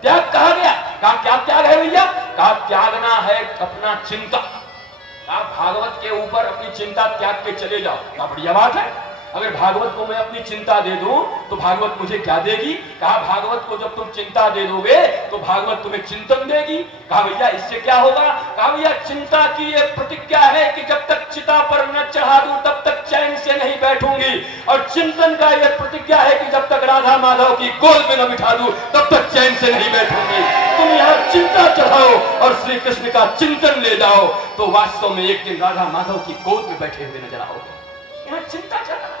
त्याग कहा गया, कहा क्या त्याग है भैया? कहा त्यागना है अपना चिंता। कहा भागवत के ऊपर अपनी चिंता त्याग के चले जाओ। क्या बढ़िया बात है, अगर भागवत को मैं अपनी चिंता दे दूं तो भागवत मुझे क्या देगी? कहा भागवत को जब तुम चिंता दे दोगे तो भागवत तुम्हें चिंतन देगी। कहा भैया इससे क्या होगा? कहा भैया चिंता की ये प्रतिज्ञा है कि जब तक चिता पर न चढ़ा दूं तब तक चैन से नहीं बैठूंगी, और चिंतन का ये प्रतिज्ञा है कि जब तक राधा माधव की गोद में न बिठा दूं तब तक चैन से नहीं बैठूंगी। तुम यहाँ चिंता चढ़ाओ और श्री कृष्ण का चिंतन ले जाओ तो वास्तव में एक दिन राधा माधव की गोद में बैठे हुए नजर आओगे। यहाँ चिंता चल रहा है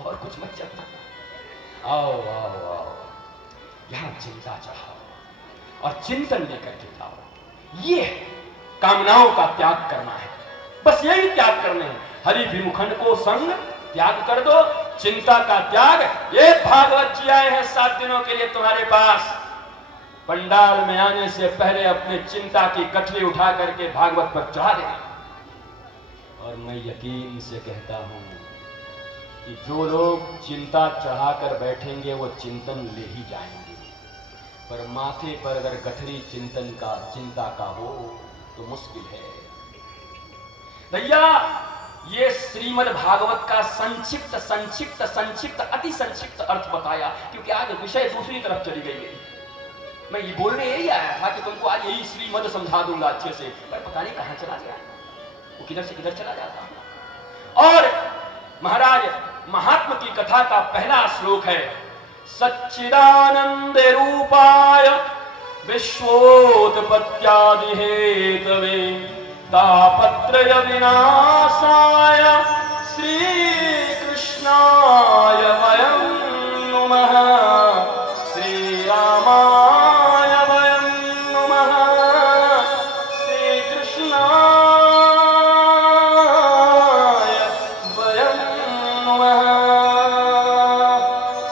और कुछ मत चलना। आओ आओ आओ, यहाँ चिंता चढ़ाओ और चिंतन लेकर के जाओ। ये कामनाओं का त्याग करना है, बस यही त्याग करने हैं। हरि विमुखन को संग त्याग कर दो, चिंता का त्याग। ये भागवत जी आए हैं 7 दिनों के लिए तुम्हारे पास, पंडाल में आने से पहले अपने चिंता की गठरी उठा करके भागवत पर चढ़ा देना। और मैं यकीन से कहता हूं कि जो लोग चिंता चढ़ाकर बैठेंगे वो चिंतन ले ही जाएंगे, पर माथे पर अगर गठरी चिंता का हो तो मुश्किल है। भैया ये श्रीमद् भागवत का संक्षिप्त अति संक्षिप्त अर्थ बताया, क्योंकि आज विषय दूसरी तरफ चली गई है। मैं ये बोलने यही आया था कि तुमको आज यही श्रीमद् समझा दूंगा अच्छे से, पर पता नहीं कहां चला गया, वो किधर से किधर चला जाता। और महाराज महात्मा की कथा का पहला श्लोक है, सच्चिदानंद रूपाय विश्वोत्पत्त्यादि हेतवे तापत्रय विनाशाय श्री कृष्णाय वयं नमः, श्री रामाय वयं नमः, श्री कृष्णाय वयं नमः।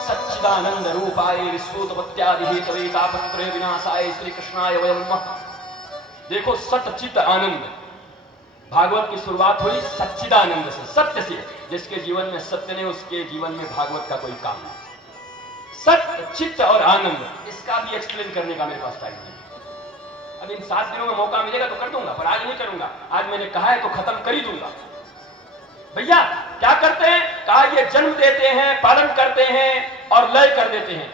सच्चिदानंद रूपाय विश्वोत्पत्त्यादि हेतवे तापत्रय विनाशाय श्री कृष्णाय वयं नमः। देखो सच्चित आनंद, भागवत की शुरुआत हुई सच्चिदानंद से, सत्य से। जिसके जीवन में सत्य नहीं उसके जीवन में भागवत का कोई काम नहीं। सत्य, चित्त और आनंद, इसका भी एक्सप्लेन करने का मेरे पास टाइम नहीं। अब इन 7 दिनों में मौका मिलेगा तो कर दूंगा, पर आज नहीं करूंगा। आज मैंने कहा है तो खत्म कर ही दूंगा। भैया क्या करते हैं? कहा ये जन्म देते हैं, पालन करते हैं और लय कर देते हैं।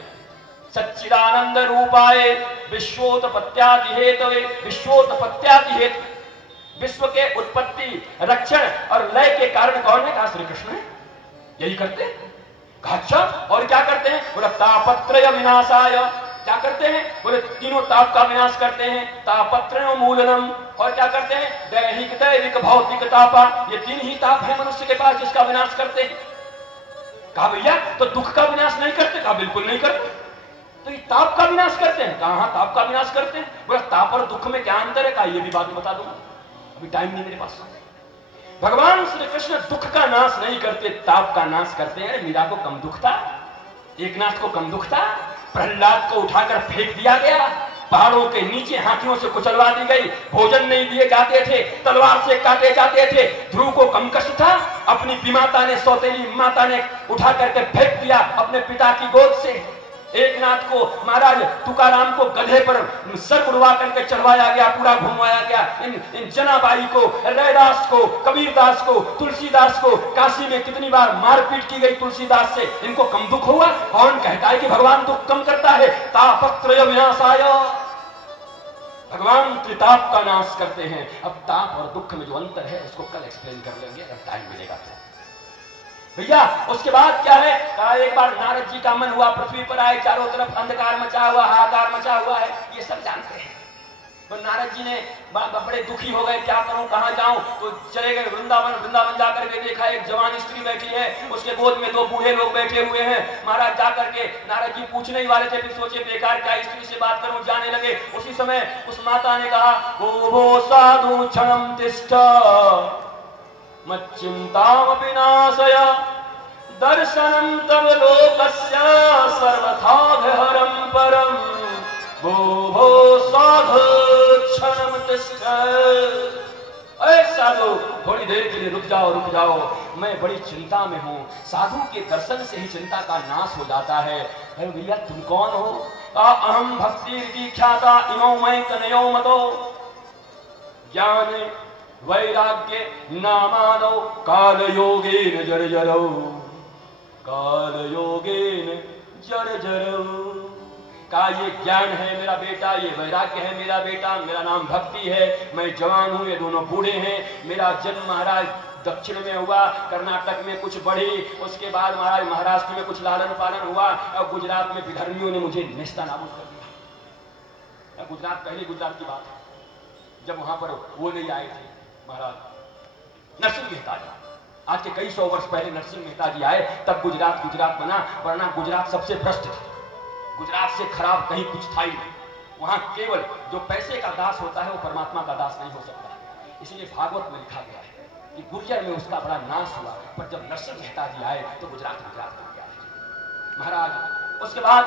सच्चिदानंद रूपाय विश्वोत्पत्त्यादि हेतवे, विश्वोत्पत्त्यादि हेतु, विश्व के उत्पत्ति, रक्षण और लय के कारण कौन है? कहा श्री कृष्ण है, यही करते हैं। कहा अच्छा, और क्या करते हैं? बोला तापत्रय विनाशाय, क्या करते हैं? बोले तीनों ताप का विनाश करते हैं, तापत्रय मूलनम। और क्या करते हैं? दैहिक दैविक भौतिक तापा, ये 3 ही ताप है मनुष्य के पास जिसका विनाश करते हैं। कहा भैया तो दुख का विनाश नहीं करते? कहा बिल्कुल नहीं करते। तो ये ताप का विनाश करते हैं? कहा ताप का विनाश करते हैं। बोला ताप और दुख में क्या अंतर है? कहा ये भी बात बता दूंगा, अभी टाइम नहीं मेरे पास। भगवान श्री कृष्ण दुख का नाश नहीं करते, ताप का नाश करते हैं। मीरा को कम दुख था, एकनाथ को कम दुख था, प्रहलाद को उठाकर फेंक दिया गया, पहाड़ों के नीचे हाथियों से कुचलवा दी गई, भोजन नहीं दिए जाते थे, तलवार से काटे जाते थे। ध्रुव को कम कष्ट था, अपनी पिमाता ने, सौतेली माता ने उठा करके फेंक दिया अपने पिता की गोद से। एकनाथ को, महाराज तुकाराम को गधे पर सर उड़वा करके चढ़वाया गया, पूरा घुमवाया गया। इन जनाबाई को, रैदास को, कबीरदास को, तुलसीदास को काशी में कितनी बार मारपीट की गई तुलसीदास से। इनको कम दुख हुआ? कौन कहता है कि भगवान दुख कम करता है? तापत्रय विनाशाय, भगवान त्रिताप का नाश करते हैं। अब ताप और दुख में जो अंतर है उसको कल एक्सप्लेन कर लेंगे अगर टाइम मिलेगा तो। भैया उसके बाद क्या है? कहा एक बार नारद जी का मन हुआ, पृथ्वी पर आए, चारों तरफ अंधकार मचा हुआ, हाहाकार मचा हुआ है, ये सब जानते हैं। तो नारद जी ने बड़े दुखी हो गए, क्या करूं, कहां जाऊं? तो चले गए वृंदावन। वृंदावन जाकर के देखा एक जवान स्त्री बैठी है, उसके गोद में 2 बूढ़े लोग बैठे हुए हैं। महाराज जाकर के नारद जी पूछने ही वाले थे, फिर सोचे बेकार क्या स्त्री से बात करूं, जाने लगे। उसी समय उस माता ने कहा, वो साधु क्षणम तिष्ठ मच्चिंताम विनाशय दर्शनम तव लोकस्य सर्वथा हरम परम भो भो साधु क्षणम तिष्ठ। अरे साधु थोड़ी देर के लिए रुक जाओ, मैं बड़ी चिंता में हूँ। साधु के दर्शन से ही चिंता का नाश हो जाता है। अरे भैया तुम कौन हो? अहम भक्ति ख्याता इमो मैं तनयो मतो ज्ञान वैराग्य नामानो काल योगेन जर जरो, काल योगेन जर जरो। का ये ज्ञान है मेरा बेटा, ये वैराग्य है मेरा बेटा, मेरा नाम भक्ति है, मैं जवान हूँ, ये दोनों बूढ़े हैं। मेरा जन्म महाराज दक्षिण में हुआ, कर्नाटक में कुछ बढ़ी, उसके बाद महाराज महाराष्ट्र में कुछ लालन पालन हुआ, और गुजरात में विधर्मियों ने मुझे नेस्ता नाबूद कर दिया। गुजरात, पहले गुजरात की बात है जब वहां पर वो नहीं आए थे महाराज नरसिंह मेहता जी। आज के कई सौ वर्ष पहले नरसिंह मेहता जी आए, तब गुजरात गुजरात बना, वरना गुजरात सबसे भ्रष्ट था। गुजरात से खराब कहीं कुछ था ही नहीं। वहां केवल जो पैसे का दास होता है वो परमात्मा का दास नहीं हो सकता। इसलिए भागवत में लिखा गया है कि गुर्जर में उसका बड़ा नाश हुआ, पर जब नरसिंह मेहता जी आए तो गुजरात गुजरात बन गया महाराज। उसके बाद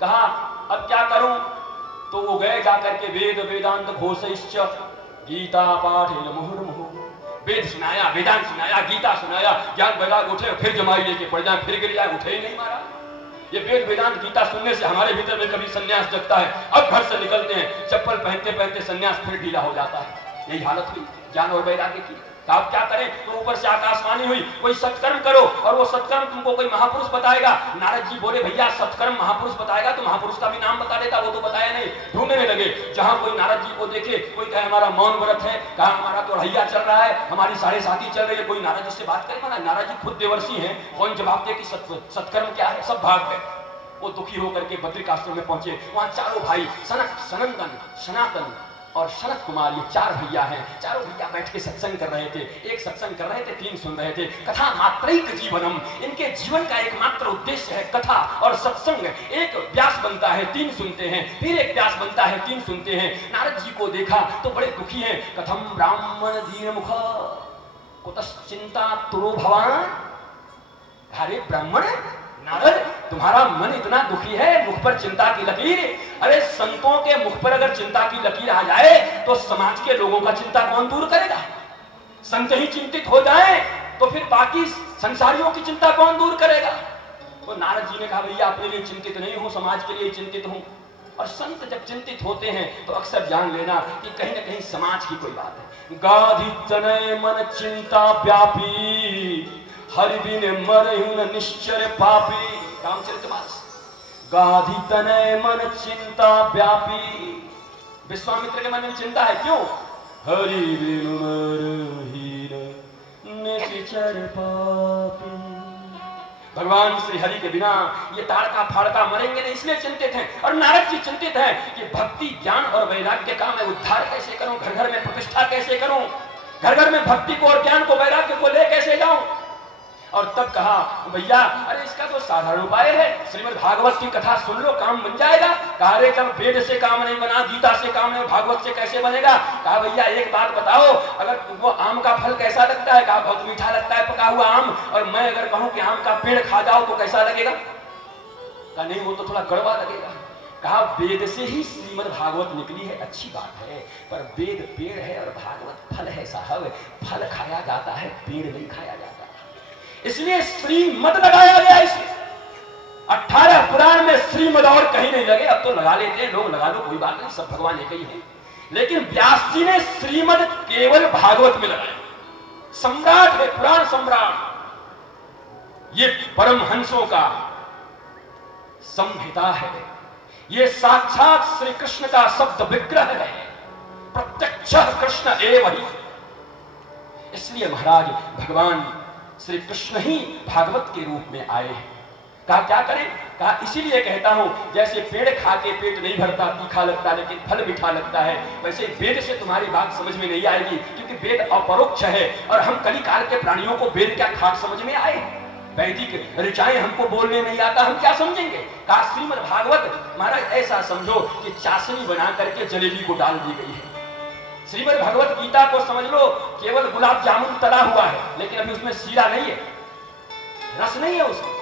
कहा अब क्या करूं? तो वो गए जाकर के वेद वेदांत घोषैश्च गीता पाठ मुहुर्मुहु, वेद सुनाया, वेदांत सुनाया, गीता सुनाया, ज्ञान वैराग उठे, फिर जमाई लेके पड़ जाए, फिर गिर जाए, उठे ही नहीं महाराज। ये वेद वेदांत गीता सुनने से हमारे भीतर में कभी संन्यास जगता है। अब घर से निकलते हैं, चप्पल पहनते पहनते संन्यास फिर ढीला हो जाता है। यही हालत हुई ज्ञान और वैराग्य की। आप क्या करें? तो ऊपर से आकाशवाणी हुई, कोई सत्कर्म करो, और वो सत्कर्म तुमको कोई महापुरुष बताएगा। नारद जी बोले भैया सत्कर्म महापुरुष बताएगा तो महापुरुष का भी नाम बता देता, वो तो बताया नहीं। ढूंढने लगे, जहां कोई नारद जी को देखे, कोई कहे हमारा मौन व्रत है, कहा हमारा तो हैया चल रहा है, हमारी 7:30 चल रही है, कोई नारद जी से बात करे। माना नारद जी खुद देवर्षि हैं, कौन जवाब दे कि सत्कर्म क्या है? सब भाग गए। वो दुखी होकर के बद्रिकाश्रम में पहुंचे। वहां चारों भाई सनक, सनंदन, सनातन और शरद कुमार, ये 4 भैया हैं। चारों भैया बैठ के सत्संग कर रहे थे। एक सत्संग कर रहे थे, 3 सुन रहे थे। कथा मात्रैक जीवनम, इनके जीवन का एकमात्र उद्देश्य है कथा और सत्संग। एक व्यास बनता है, 3 सुनते हैं, फिर एक व्यास बनता है, 3 सुनते हैं। नारद जी को देखा तो बड़े दुखी हैं। कथम ब्राह्मण दीन मुख कुतश्चिंता तुरो भवान। अरे ब्राह्मण नारद, तुम्हारा मन इतना दुखी है, मुख पर चिंता की लकीर। अरे संतों के मुख पर अगर चिंता की लकीर आ जाए तो समाज के लोगों का चिंता कौन दूर करेगा? संत ही चिंतित हो जाए तो फिर बाकी संसारियों की चिंता कौन दूर करेगा? तो नारद जी ने कहा भैया अपने लिए चिंतित नहीं हूं, समाज के लिए चिंतित हूं। और संत जब चिंतित होते हैं तो अक्सर जान लेना कि कहीं ना कहीं समाज की कोई बात है। गाधी तनय मन चिंता व्यापी, हरि बिन मरहुन निश्चर पापी। रामचरितमानस। गाधी तनय मन चिंता व्यापी, विश्वामित्र के मन में चिंता है, क्यों? हरि बिन मरहुन निश्चर पापी। भगवान श्री हरि के बिना ये ताड़का फाड़का मरेंगे नहीं, इसलिए चिंतित हैं। और नारद जी चिंतित हैं कि भक्ति ज्ञान और वैराग्य का मैं उद्धार कैसे करूं, घर घर में प्रतिष्ठा कैसे करूं, घर घर में भक्ति को और ज्ञान को वैराग्य को ले कैसे जाऊं। और तब कहा भैया अरे इसका तो साधारण उपाय है, श्रीमद् भागवत की कथा सुन लो, काम बन जाएगा। कहा अरे जब वेद से काम नहीं बना, गीता से काम नहीं, भागवत से कैसे बनेगा? कहा भैया एक बात बताओ, अगर तुमको आम का फल कैसा लगता है? कहा बहुत मीठा लगता है पका हुआ आम। और मैं अगर कहूं कि आम का पेड़ खा जाओ तो कैसा लगेगा? कहा नहीं वो तो थोड़ा कड़वा लगेगा। कहा वेद से ही श्रीमद् भागवत निकली है, अच्छी बात है, पर वेद पेड़ है और भागवत फल है साहब। फल खाया जाता है, पेड़ नहीं खाया जाता। इसलिए श्रीमद लगाया गया। इसमें 18 पुराण में श्रीमद और कहीं नहीं लगे। अब तो लगा लेते हैं लोग, लगा लो कोई बात नहीं, सब भगवान एक ही है। लेकिन व्यास जी ने श्रीमद केवल भागवत में लगाया। सम्राट है, पुराण सम्राट। ये परमहंसों का संहिता है, ये साक्षात श्री कृष्ण का शब्द विग्रह है, प्रत्यक्ष कृष्ण एव ही। इसलिए महाराज भगवान श्री कृष्ण ही भागवत के रूप में आए हैं। कहा क्या करें? कहा इसीलिए कहता हूं, जैसे पेड़ खा के पेट नहीं भरता, तीखा लगता लेकिन फल मीठा लगता है, वैसे वेद से तुम्हारी बात समझ में नहीं आएगी, क्योंकि वेद अपरोक्ष है। और हम कलिकाल के प्राणियों को वेद क्या खाट समझ में आए? वैदिक ऋचाएं हमको बोलने नहीं आता, हम क्या समझेंगे? कहा श्रीमद् भागवत महाराज ऐसा समझो कि चाशनी बना करके जलेबी को डाल दी गई है। श्रीमद् भगवत गीता को समझ लो केवल गुलाब जामुन तला हुआ है, लेकिन अभी उसमें शीरा नहीं है। रस नहीं है उसमें।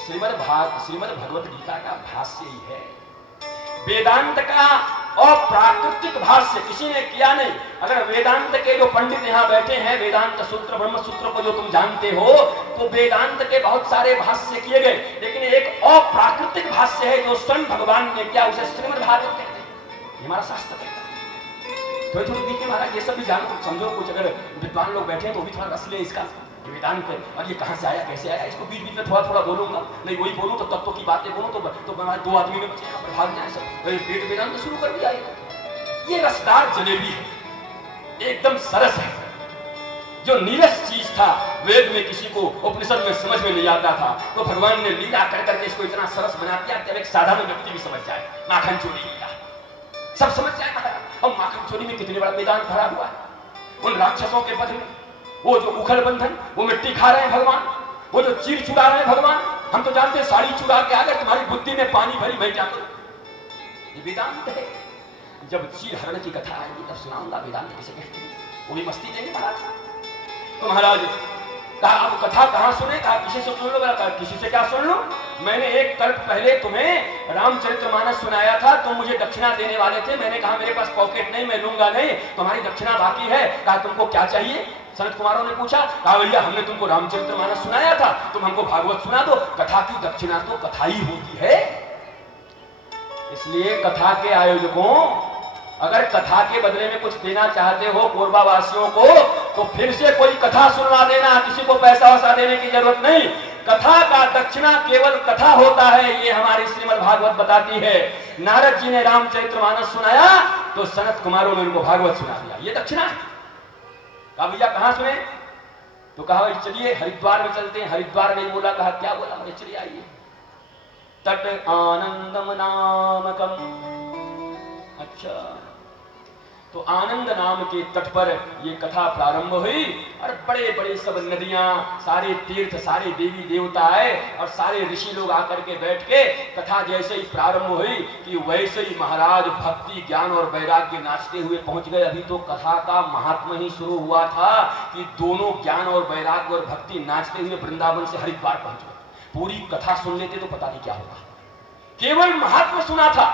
श्रीमद् भगवत गीता का भाष्य ही है। वेदांत का अप्राकृतिक भाष्य किसी ने किया नहीं। अगर वेदांत के जो पंडित यहाँ बैठे हैं, वेदांत सूत्र ब्रह्म सूत्र को जो तुम जानते हो, तो वेदांत के बहुत सारे भाष्य किए गए, लेकिन एक अप्राकृतिक भाष्य है जो स्वयं भगवान ने किया, उसे श्रीमद् भागवत कहते हैं। ये हमारा शास्त्र कहता है। थोड़ी थोड़ी बीच में महाराज ये सब भी जानो, समझो। कुछ अगर विद्वान लोग बैठे हैं तो भी थोड़ा रस ले इसका वेदांत पे, और ये कहां से आया कैसे आया, इसको बीच बीच में थोड़ा थोड़ा बोलूंगा। नहीं वही बोलूं तो तत्वों की बातें बोलूं तो दो आदमी में बचे यहाँ पर भाग जाए सब, पेट वेदांत शुरू कर दिया। ये रसदार जलेबी है, एकदम सरस है। जो नीरस चीज था, वेद में किसी को उपनिषद में समझ में नहीं आता था, तो भगवान ने लीला कर करके इसको इतना सरस बना दिया कि एक साधारण व्यक्ति भी समझ जाए। माखन चोरी लीला सब समझ जाए महाराज। और माखन चोरी में कितने बड़ा वेदांत भरा हुआ है। उन राक्षसों के पद में वो जो उखल बंधन, वो मिट्टी खा रहे हैं भगवान, वो जो चीर चुरा रहे हैं भगवान। हम तो जानते हैं साड़ी चुरा के अगर तुम्हारी बुद्धि में पानी भरी, मैं क्या करूं? ये वेदांत है। जब चीर हरण की कथा आएगी तब सुनाऊंगा वेदांत किसे कहते हैं, वो भी मस्ती देंगे महाराज। तो महाराज कहा अब कथा कहां सुने? कहा किसी से सुन लो। कहा किसी से क्या सुन लो? मैंने एक कल्प पहले तुम्हें रामचरितमानस सुनाया था, तुम मुझे दक्षिणा देने वाले थे। मैंने कहा मेरे पास पॉकेट नहीं, मैं लूंगा नहीं, तुम्हारी दक्षिणा बाकी है। कहा तुमको क्या चाहिए? सनत कुमारों ने पूछा। कहा भैया हमने तुमको रामचरितमानस सुनाया था, तुम हमको भागवत सुना दो। कथा की दक्षिणा तो कथा ही होती है। इसलिए कथा के आयोजकों, अगर कथा के बदले में कुछ देना चाहते हो कोरबा वासियों को, तो फिर से कोई कथा सुनवा देना, किसी को पैसा वैसा देने की जरूरत नहीं। कथा का दक्षिणा केवल कथा होता है, ये हमारी श्रीमद् भागवत बताती है। नारद जी ने रामचरितमानस सुनाया तो सनत कुमारों ने उनको भागवत सुना दिया, ये दक्षिणा है। कहा भैया कहां सुने? तो कहा चलिए हरिद्वार में चलते हैं। हरिद्वार नहीं बोला, कहा क्या बोला? मुझे चलिए आइए। तट आनंदम नामकम। अच्छा, तो आनंद नाम के तट पर ये कथा प्रारंभ हुई, और बड़े बड़े सब नदियां, सारे तीर्थ, सारे देवी देवता आए, और सारे ऋषि लोग आकर के बैठ के कथा जैसे ही प्रारंभ हुई कि वैसे ही महाराज भक्ति ज्ञान और वैराग्य नाचते हुए पहुंच गए। अभी तो कथा का महात्मा ही शुरू हुआ था कि दोनों ज्ञान और वैराग्य और भक्ति नाचते हुए वृंदावन से हरिद्वार पहुंच गए। पूरी कथा सुन लेते तो पता नहीं क्या होगा। केवल महात्मा सुना था।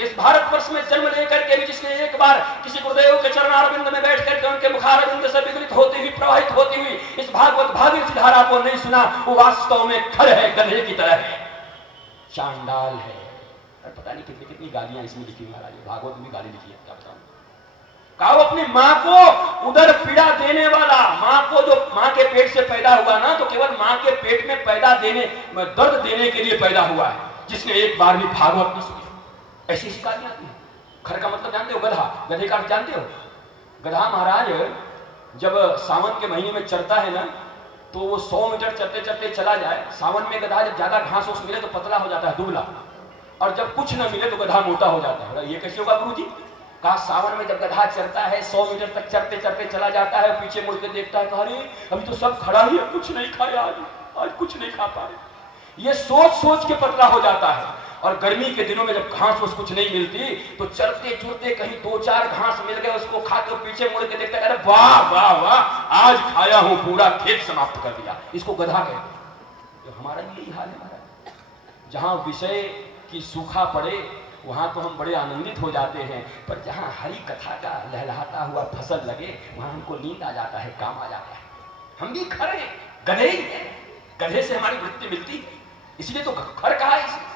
इस भारतवर्ष में जन्म लेकर के भी जिसने एक बार किसी गुरुदेव के चरणारविंद में बैठ करके उनके मुखारविंद से विगलित होती हुई, प्रवाहित होती हुई इस भागवत भागीरथी धारा को नहीं सुना, वो वास्तव में खर है, गधे की तरह है, चांडाल है। और पता नहीं कितनी कितनी गालियां इसमें लिखी हुई महाराज। भागवत में गाली लिखी है, क्या बताऊं। कहा अपनी माँ को उदर पीड़ा देने वाला, माँ को जो माँ के पेट से पैदा हुआ ना, तो केवल माँ के पेट में पैदा देने, दर्द देने के लिए पैदा हुआ है, जिसने एक बार भी भागवत न सुनी। ऐसी शिकायतें आती हैं। खर का मतलब जानते हो? गधा। गधे का जानते हो? गधा महाराज जब सावन के महीने में चरता है ना, तो वो 100 मीटर चलते चलते चला जाए। सावन में गधा जब ज्यादा घास उस मिले तो पतला हो जाता है, दुबला, और जब कुछ न मिले तो गधा मोटा हो जाता है। ये कैसे होगा गुरु जी? कहा सावन में जब गधा चरता है 100 मीटर तक चलते चलते चला जाता है, पीछे मुड़ के देखता है, अरे अभी तो सब खड़ा ही है, कुछ नहीं खाया, आज कुछ नहीं खा पाए। ये सोच सोच के पतला हो जाता है। और गर्मी के दिनों में जब घास उसको कुछ नहीं मिलती, तो चलते चुरते कहीं 2-4 घास मिल गए, उसको खा के पीछे मुड़ के देखता है, अरे वाह वाह वाह, आज खाया हूं, पूरा खेत समाप्त कर दिया। इसको गधा कहते हैं। तो हमारा भी यही हाल है महाराज। जहां विषय की सूखा पड़े वहां तो हम बड़े आनंदित हो जाते हैं, पर जहां हरि कथा का लहलहाता हुआ फसल लगे वहां हमको नींद आ जाता है, काम आ जाता है। हम भी खरे गधे ही हैं, गधे से हमारी वृत्ति मिलती, इसलिए तो खर कहा है इसे।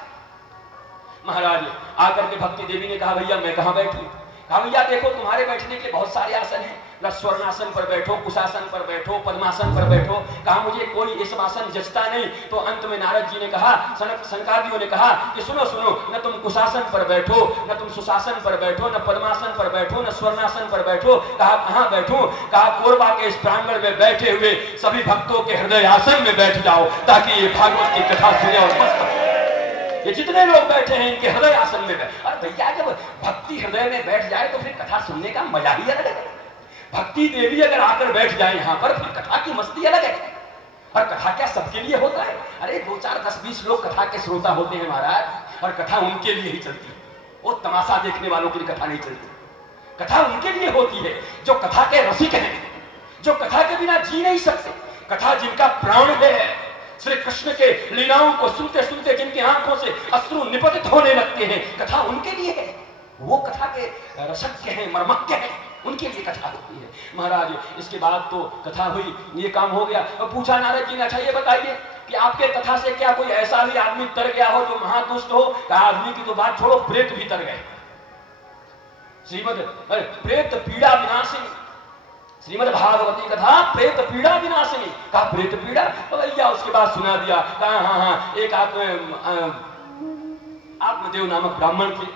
महाराज आकर के भक्ति देवी ने कहा भैया मैं कहां बैठूं? कहा भैया देखो तुम्हारे बैठने के बहुत सारे आसन हैं, स्वर्णासन पर बैठो, कुशासन पर बैठो, पद्मासन पर बैठो। कहा मुझे कोई इस आसन जचता नहीं। तो अंत में नारद जी ने कहा, सनकादियों ने कहा कि सुनो सुनो, न तुम कुशासन पर बैठो, न तुम सुशासन पर बैठो, न पद्मासन पर बैठो, न स्वर्णासन पर बैठो। कहा कहां बैठूं? कहा कोरबा के इस प्रांगण में बैठे हुए सभी भक्तों के हृदय आसन में बैठ जाओ, ताकि ये भागवत की कथा सुने और मस्त। ये जितने लोग बैठे हैं इनके हृदय आसन में बैठ। और भैया जब भक्ति हृदय में बैठ जाए तो फिर कथा सुनने का मजा ही अलग है। भक्ति देवी अगर आकर बैठ जाए यहाँ पर, फिर कथा की मस्ती अलग है। और कथा क्या सबके लिए होता है? अरे 2, 4, 10, 20 लोग कथा के श्रोता होते हैं महाराज, और कथा उनके लिए ही चलती है। वो तमाशा देखने वालों के लिए कथा नहीं चलती। कथा उनके लिए होती है जो कथा के रसिक हैं, जो कथा के बिना जी नहीं सकते। कथा जिनका प्राण है, श्री कृष्ण के लीलाओं को सुनते सुनते जिनकी आंखों से अश्रु निपतित होने लगते हैं, कथा उनके लिए है। वो कथा के रसज्ञ हैं, मर्मज्ञ हैं, उनके लिए कथा होती है। महाराज इसके बाद तो कथा हुई, ये काम हो गया। अब पूछा नारद जी ने, अच्छा ये बताइए कि आपके कथा से क्या कोई ऐसा भी आदमी तर गया हो जो महादुष्ट हो? आदमी की तो बात छोड़ो, प्रेत भी तर गए। श्रीमद प्रेत पीड़ा विनाशिनी, श्रीमद भागवती कथा प्रेत पीड़ा विनाशिनी। कहा प्रेत पीड़ा? भैया उसके बाद सुना दिया। कहा हाँ, एक आत्मदेव नामक ब्राह्मण थे,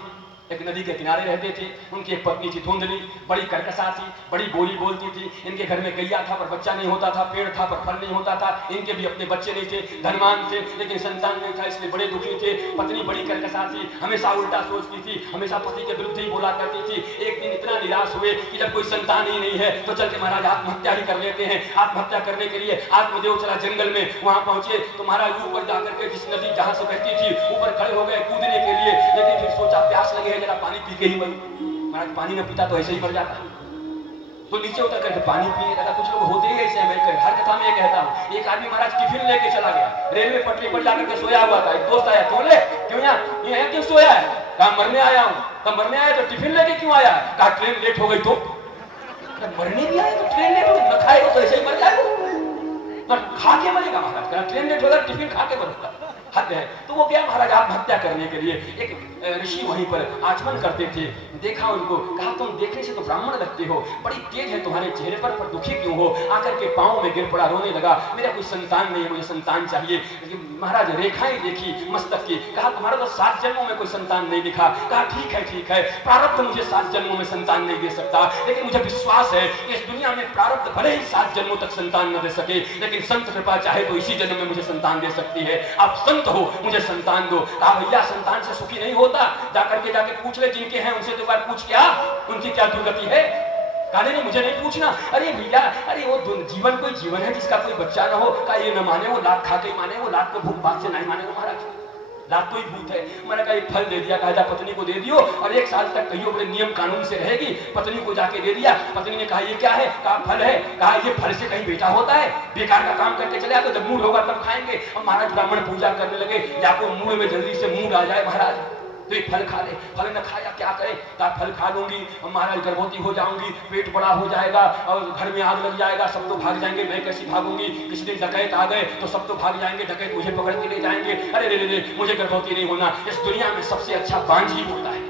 एक नदी के किनारे रहते थे। उनकी एक पत्नी थी धुंधली, बड़ी कर्कशा थी, बड़ी बोली बोलती थी। इनके घर में गैया था पर बच्चा नहीं होता था, पेड़ था पर फल नहीं होता था। इनके भी अपने बच्चे नहीं थे, धनवान थे लेकिन संतान नहीं था, इसलिए बड़े दुखी थे। पत्नी बड़ी कर्कशा थी, हमेशा उल्टा सोचती थी, हमेशा पति के विरुद्ध ही बोला करती थी। एक दिन इतना निराश हुए कि जब कोई संतान ही नहीं है तो चल के महाराज आत्महत्या ही कर लेते हैं। आत्महत्या करने के लिए आत्मदेव चला जंगल में, वहां पहुंचे तो महाराज ऊपर जाकर के जिस नदी जहां से बहती थी ऊपर खड़े हो गए कूदने के लिए, लेकिन फिर सोचा प्यास लगे है, जरा पानी पी के ही मरूं। महाराज पानी न पीता तो ऐसे ही मर जाता, तो नीचे उतर करके पानी पिए। दादा कुछ लोग होते ही ऐसे, मैं हर कथा में कहता हूँ। एक आदमी महाराज टिफिन लेके चला गया, रेलवे पटरी पर जाकर के सोया हुआ था। एक दोस्त आया, क्यों ले, क्यों यहाँ क्यों सोया है? कहा मरने आया हूँ। कहा मरने आया तो टिफिन लेके क्यों आया? कहा ट्रेन लेट हो गई तो। मरने भी आया तो ट्रेन लेट हो गई, न खाएगा तो ऐसे ही मर जाएगा, खा के मरेगा महाराज। कहा ट्रेन लेट होगा टिफिन खा के मरेगा, हद है। तो वो गया महाराज आत्महत्या करने के लिए। एक ऋषि वहीं पर आचमन करते थे, देखा उनको, कहा तुम देखने से तो ब्राह्मण लगते हो, बड़ी तेज है तुम्हारे चेहरे पर दुखी क्यों हो? आकर के पांव में गिर पड़ा, रोने लगा, मेरा कोई संतान नहीं है, मुझे संतान चाहिए। लेकिन महाराज रेखाएं देखी मस्तक की, कहा तुम्हारा तो 7 जन्मों में कोई संतान नहीं दिखा। कहा ठीक है, प्रारब्ध मुझे 7 जन्मों में संतान नहीं दे सकता, लेकिन मुझे विश्वास है कि इस दुनिया में प्रारब्ध भले ही 7 जन्मों तक संतान न दे सके, लेकिन संत कृपा चाहे तो इसी जन्म में मुझे संतान दे सकती है। आप संत हो, मुझे संतान दो। कहा भैया संतान से सुखी नहीं होता, जाके पूछ ले जिनके हैं उनसे, तो बार पूछ क्या उनकी क्या दुर्गति है? काले नहीं, मुझे नहीं पूछना। अरे भैया, अरे वो जीवन कोई जीवन है जिसका कोई बच्चा ना हो। का ये न माने, वो लात खा के माने, वो लात को भूख भाग से नहीं माने महाराज, लात तो ही भूत है। मैंने कहा एक फल दे दिया, कहा जा पत्नी को दे दियो और 1 साल तक कहियो बड़े नियम कानून से रहेगी। पत्नी को जाके दे दिया। पत्नी ने कहा ये क्या है? कहा फल है। कहा ये फल से कहीं बेटा होता है? बेकार का काम करके चले तो जब मूड होगा तब खाएंगे। और महाराज ब्राह्मण पूजा करने लगे, जाको मूड में जल्दी से मूड आ जाए महाराज तो ये फल खा ले। फल न खाया क्या करे? कहा फल खा लूंगी महाराज गर्भवती हो जाऊंगी, पेट बड़ा हो जाएगा और घर में आग लग जाएगा, सब तो भाग जाएंगे, मैं कैसी भागूंगी? किसी दिन डकैत आ गए तो सब तो भाग जाएंगे, डकैत मुझे पकड़ के ले जाएंगे। अरे रे मुझे गर्भवती नहीं होना। इस दुनिया में सबसे अच्छा बांझ ही होता है।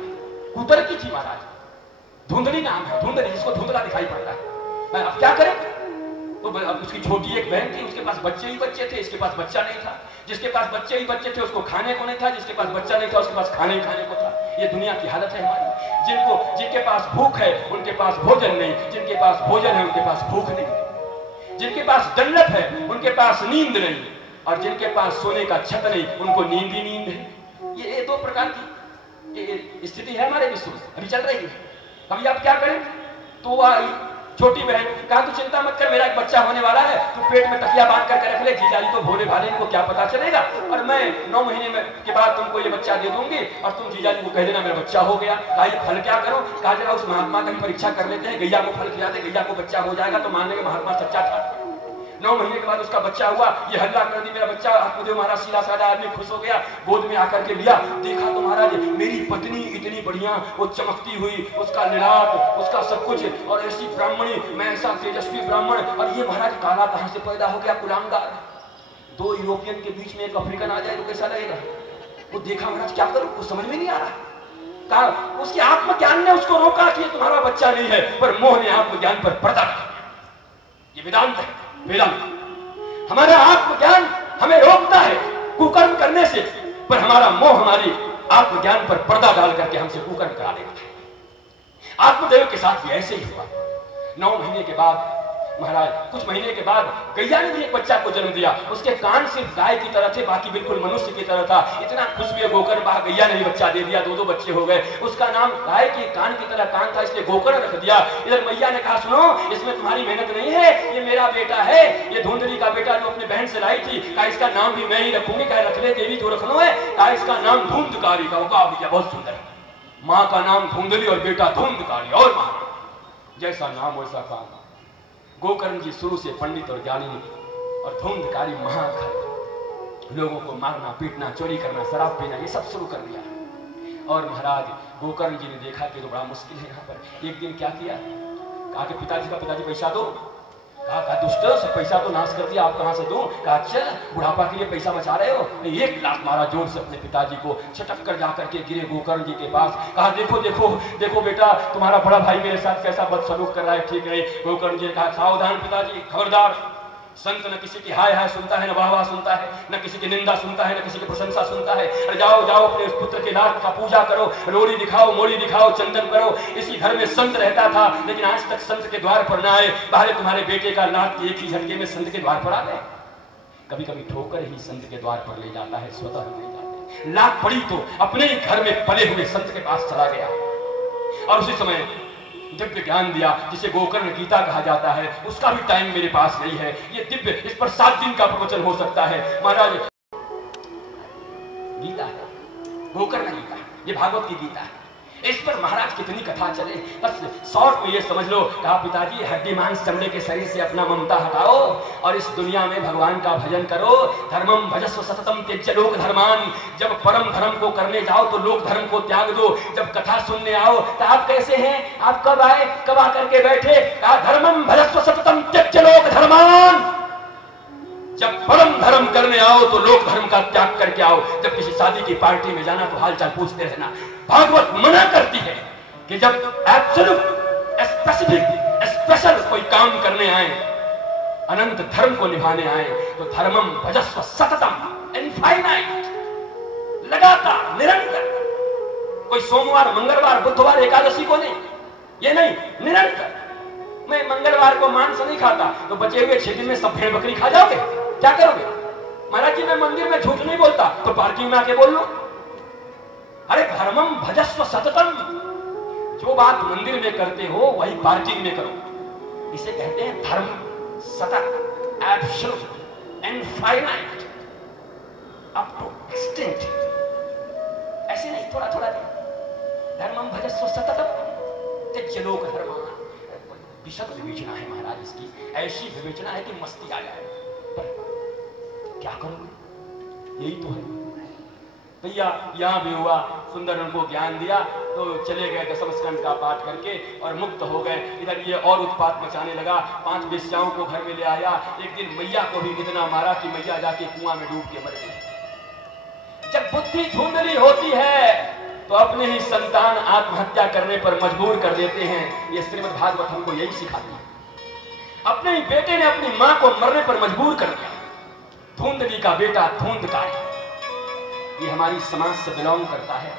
कुतर की थी महाराज, धुंधली नाम है, धुंधली, जिसको धुंधला दिखाई पड़ता है। अब क्या करें? तो अब उसकी छोटी एक बहन थी, उसके पास बच्चे ही बच्चे थे, इसके पास बच्चा नहीं था। जिसके पास बच्चे ही बच्चे थे उसको खाने को नहीं था, जिसके पास बच्चा नहीं था उसके पास खाने को था। ये दुनिया की हालत है हमारी। जिनके पास भूख है उनके पास भोजन नहीं, जिनके पास भोजन है उनके पास भूख नहीं, जिनके पास जन्नत है उनके पास नींद नहीं, और जिनके पास सोने का छत नहीं उनको नींद ही नींद है। ये 2 प्रकार की स्थिति है हमारे विश्व में, अभी चल रही है। अभी आप क्या करें? तो छोटी बहन कहा तू चिंता मत कर, मेरा एक बच्चा होने वाला है, तू पेट में तकिया बांध करके रख ले, जीजाजी तो भोले भाले, इनको क्या पता चलेगा, और मैं 9 महीने में के बाद तुमको ये बच्चा दे दूंगी और तुम जीजाजी को कह देना मेरा बच्चा हो गया। कहा ये फल क्या करो? कहा जरा उस महात्मा की परीक्षा कर लेते हैं, गैया को फल खिला दे, गैया को बच्चा हो जाएगा तो मान लेंगे महात्मा सच्चा था। 9 महीने के बाद उसका बच्चा हुआ, ये हल्ला कर दी मेरा बच्चा। आत्मदेव महाराज सीधा साधा आदमी खुश हो गया, गोद में आकर के लिया, देखा तो महाराज मेरी पत्नी इतनी बढ़िया, वो चमकती हुई, उसका लिलाट, उसका सब कुछ, और ऐसी ब्राह्मणी, मैं ऐसा तेजस्वी ब्राह्मण, और ये महाराज काला कहां से पैदा हो गया? कुलांगार। 2 यूरोपियन के बीच में एक अफ्रीकन आ जाए तो कैसा लगेगा? वो देखा महाराज क्या करूं, वो समझ में नहीं आ रहा। कहा उसके आत्मज्ञान ने उसको रोका कि तुम्हारा बच्चा नहीं है, पर मोह ने आत्मज्ञान पर पर्दा डाला। ये वेदांत है, वेदांत। हमारा आत्मज्ञान हमें रोकता है कुकर्म करने से, पर हमारा मोह हमारी आत्मज्ञान पर पर्दा डाल करके हमसे कुकर्म करा देगा। आत्मदेव के साथ भी ऐसे ही हुआ। 9 महीने के बाद महाराज, कुछ महीने के बाद गैया ने भी एक बच्चा को जन्म दिया। उसके कान सिर्फ गाय की तरह थे, बाकी बिल्कुल मनुष्य की तरह था। इतना खुश हुए गोकर्ण बाह, गैया ने भी बच्चा दे दिया, 2 बच्चे हो गए। उसका नाम गाय के कान की तरह कान था, इसलिए गोकर्ण रख दिया। इधर मैया ने कहा सुनो, इसमें तुम्हारी मेहनत नहीं है, ये मेरा बेटा है, ये धुंधली का बेटा जो अपने बहन से लाई थी। कहा इसका नाम भी मैं ही रखूंगी। कहा रख ले देवी, जो रखना है। कहा इसका नाम धुंधकारी का होगा। भैया बहुत सुंदर है, माँ का नाम धुंधली और बेटा धुंधकारी, और महाराज जैसा नाम वैसा काम। गोकर्ण जी शुरू से पंडित और ज्ञानी और धुंधकारी महाखल, लोगों को मारना पीटना, चोरी करना, शराब पीना, ये सब शुरू कर दिया। और महाराज गोकर्ण जी ने देखा कि तो बड़ा मुश्किल है यहाँ पर। एक दिन क्या किया, कहा कि पिताजी पैसा दो। कहा दुष्ट, सब पैसा तो नाश कर दिया, आप कहाँ से दूं? कहा अच्छा बुढ़ापा के लिए पैसा बचा रहे हो। 1 लाख मारा जोर से अपने पिताजी को, छटक कर जाकर के गिरे गोकर्ण जी के पास। कहा देखो बेटा, तुम्हारा बड़ा भाई मेरे साथ कैसा बदसलूक कर रहा है, ठीक नहीं। गोकर्ण जी ने कहा सावधान पिताजी, खबरदार। संत न किसी की हाय हाय सुनता है, न वाह वाह सुनता है, न किसी की निंदा सुनता है, न किसी की प्रशंसा सुनता है। अरे जाओ अपने उस पुत्र के नाथ का पूजा करो, रोड़ी दिखाओ, मोड़ी दिखाओ, चंदन करो। इसी घर में संत रहता था, लेकिन आज तक संत के द्वार पर ना आए। बाहर तुम्हारे बेटे का नाथ एक ही झटके में संत के द्वार पर आ गए। कभी कभी ठोकर ही संत के द्वार पर ले जाता है, स्वतः ले जाते। लाख पड़ी तो अपने ही घर में पले हुए संत के पास चला गया और उसी समय दिव्य ज्ञान दिया, जिसे गोकर्ण गीता कहा जाता है। उसका भी टाइम मेरे पास नहीं है, ये दिव्य, इस पर 7 दिन का प्रवचन हो सकता है। महाराज गीता है, गोकर्ण गीता, ये भागवत की गीता है। इस पर महाराज कितनी कथा चले, बस शॉर्ट में ये समझ लो। कहा पिताजी हड्डी मांस चमड़े के शरीर से अपना ममता हटाओ और इस दुनिया में भगवान का भजन करो। धर्मम भजस्व सततम त्यज्य लोक धर्मान। जब परम धर्म को करने जाओ तो लोक धर्म को त्याग दो। जब कथा सुनने आओ तो आप कैसे हैं, आप कब आए, कब आकर के बैठे? कहा धर्मम भजस्व सततम त्यज्य लोक धर्मान। जब परम धर्म करने आओ तो लोक धर्म का त्याग करके आओ। जब किसी शादी की पार्टी में जाना तो हालचाल पूछते रहना। भागवत मना करती है कि जब एब्सोल्यूट स्पेसिफिक स्पेशल कोई काम करने आए, अनंत धर्म को निभाने आए, तो धर्मम भजस्व सततम, इनफाइनाइट, लगातार, निरंतर। कोई सोमवार, मंगलवार, बुधवार, एकादशी को नहीं, ये नहीं, निरंतर। मैं मंगलवार को मांस नहीं खाता, तो बचे हुए 6 दिन में सब भेड़ बकरी खा जाओगे, क्या करोगे? महाराज जी मैं मंदिर में झूठ नहीं बोलता, तो पार्किंग में आके बोल लो। अरे धर्मम भजस्व सततम, जो बात मंदिर में करते हो वही पार्किंग में करो। इसे कहते हैं धर्म सतत, absolute, infinite, up to extent. ऐसे नहीं थोड़ा थोड़ा नहीं। धर्मम भजस्व सततम त्यज्य लोक धर्मान। विशद विवेचना है महाराज इसकी, ऐसी विवेचना है कि मस्ती आ जाए। पर क्या करोगे, यही तो है भैया। यहाँ भी हुआ, सुंदर उनको ज्ञान दिया तो चले गए दशम स्कंद का पाठ करके और मुक्त हो गए। इधर ये और उत्पात मचाने लगा, 5 वेश्याओं को घर में ले आया। एक दिन मैया को भी इतना मारा कि मैया जाके कुआं में डूब के मर गई। जब बुद्धि धुंधली होती है तो अपने ही संतान आत्महत्या करने पर मजबूर कर देते हैं। ये श्रीमद् भागवत हमको यही सिखाती है। अपने ही बेटे ने अपनी मां को मरने पर मजबूर कर दिया। धुंधली का बेटा धुंधकारी, ये हमारी समाज से बिलोंग करता है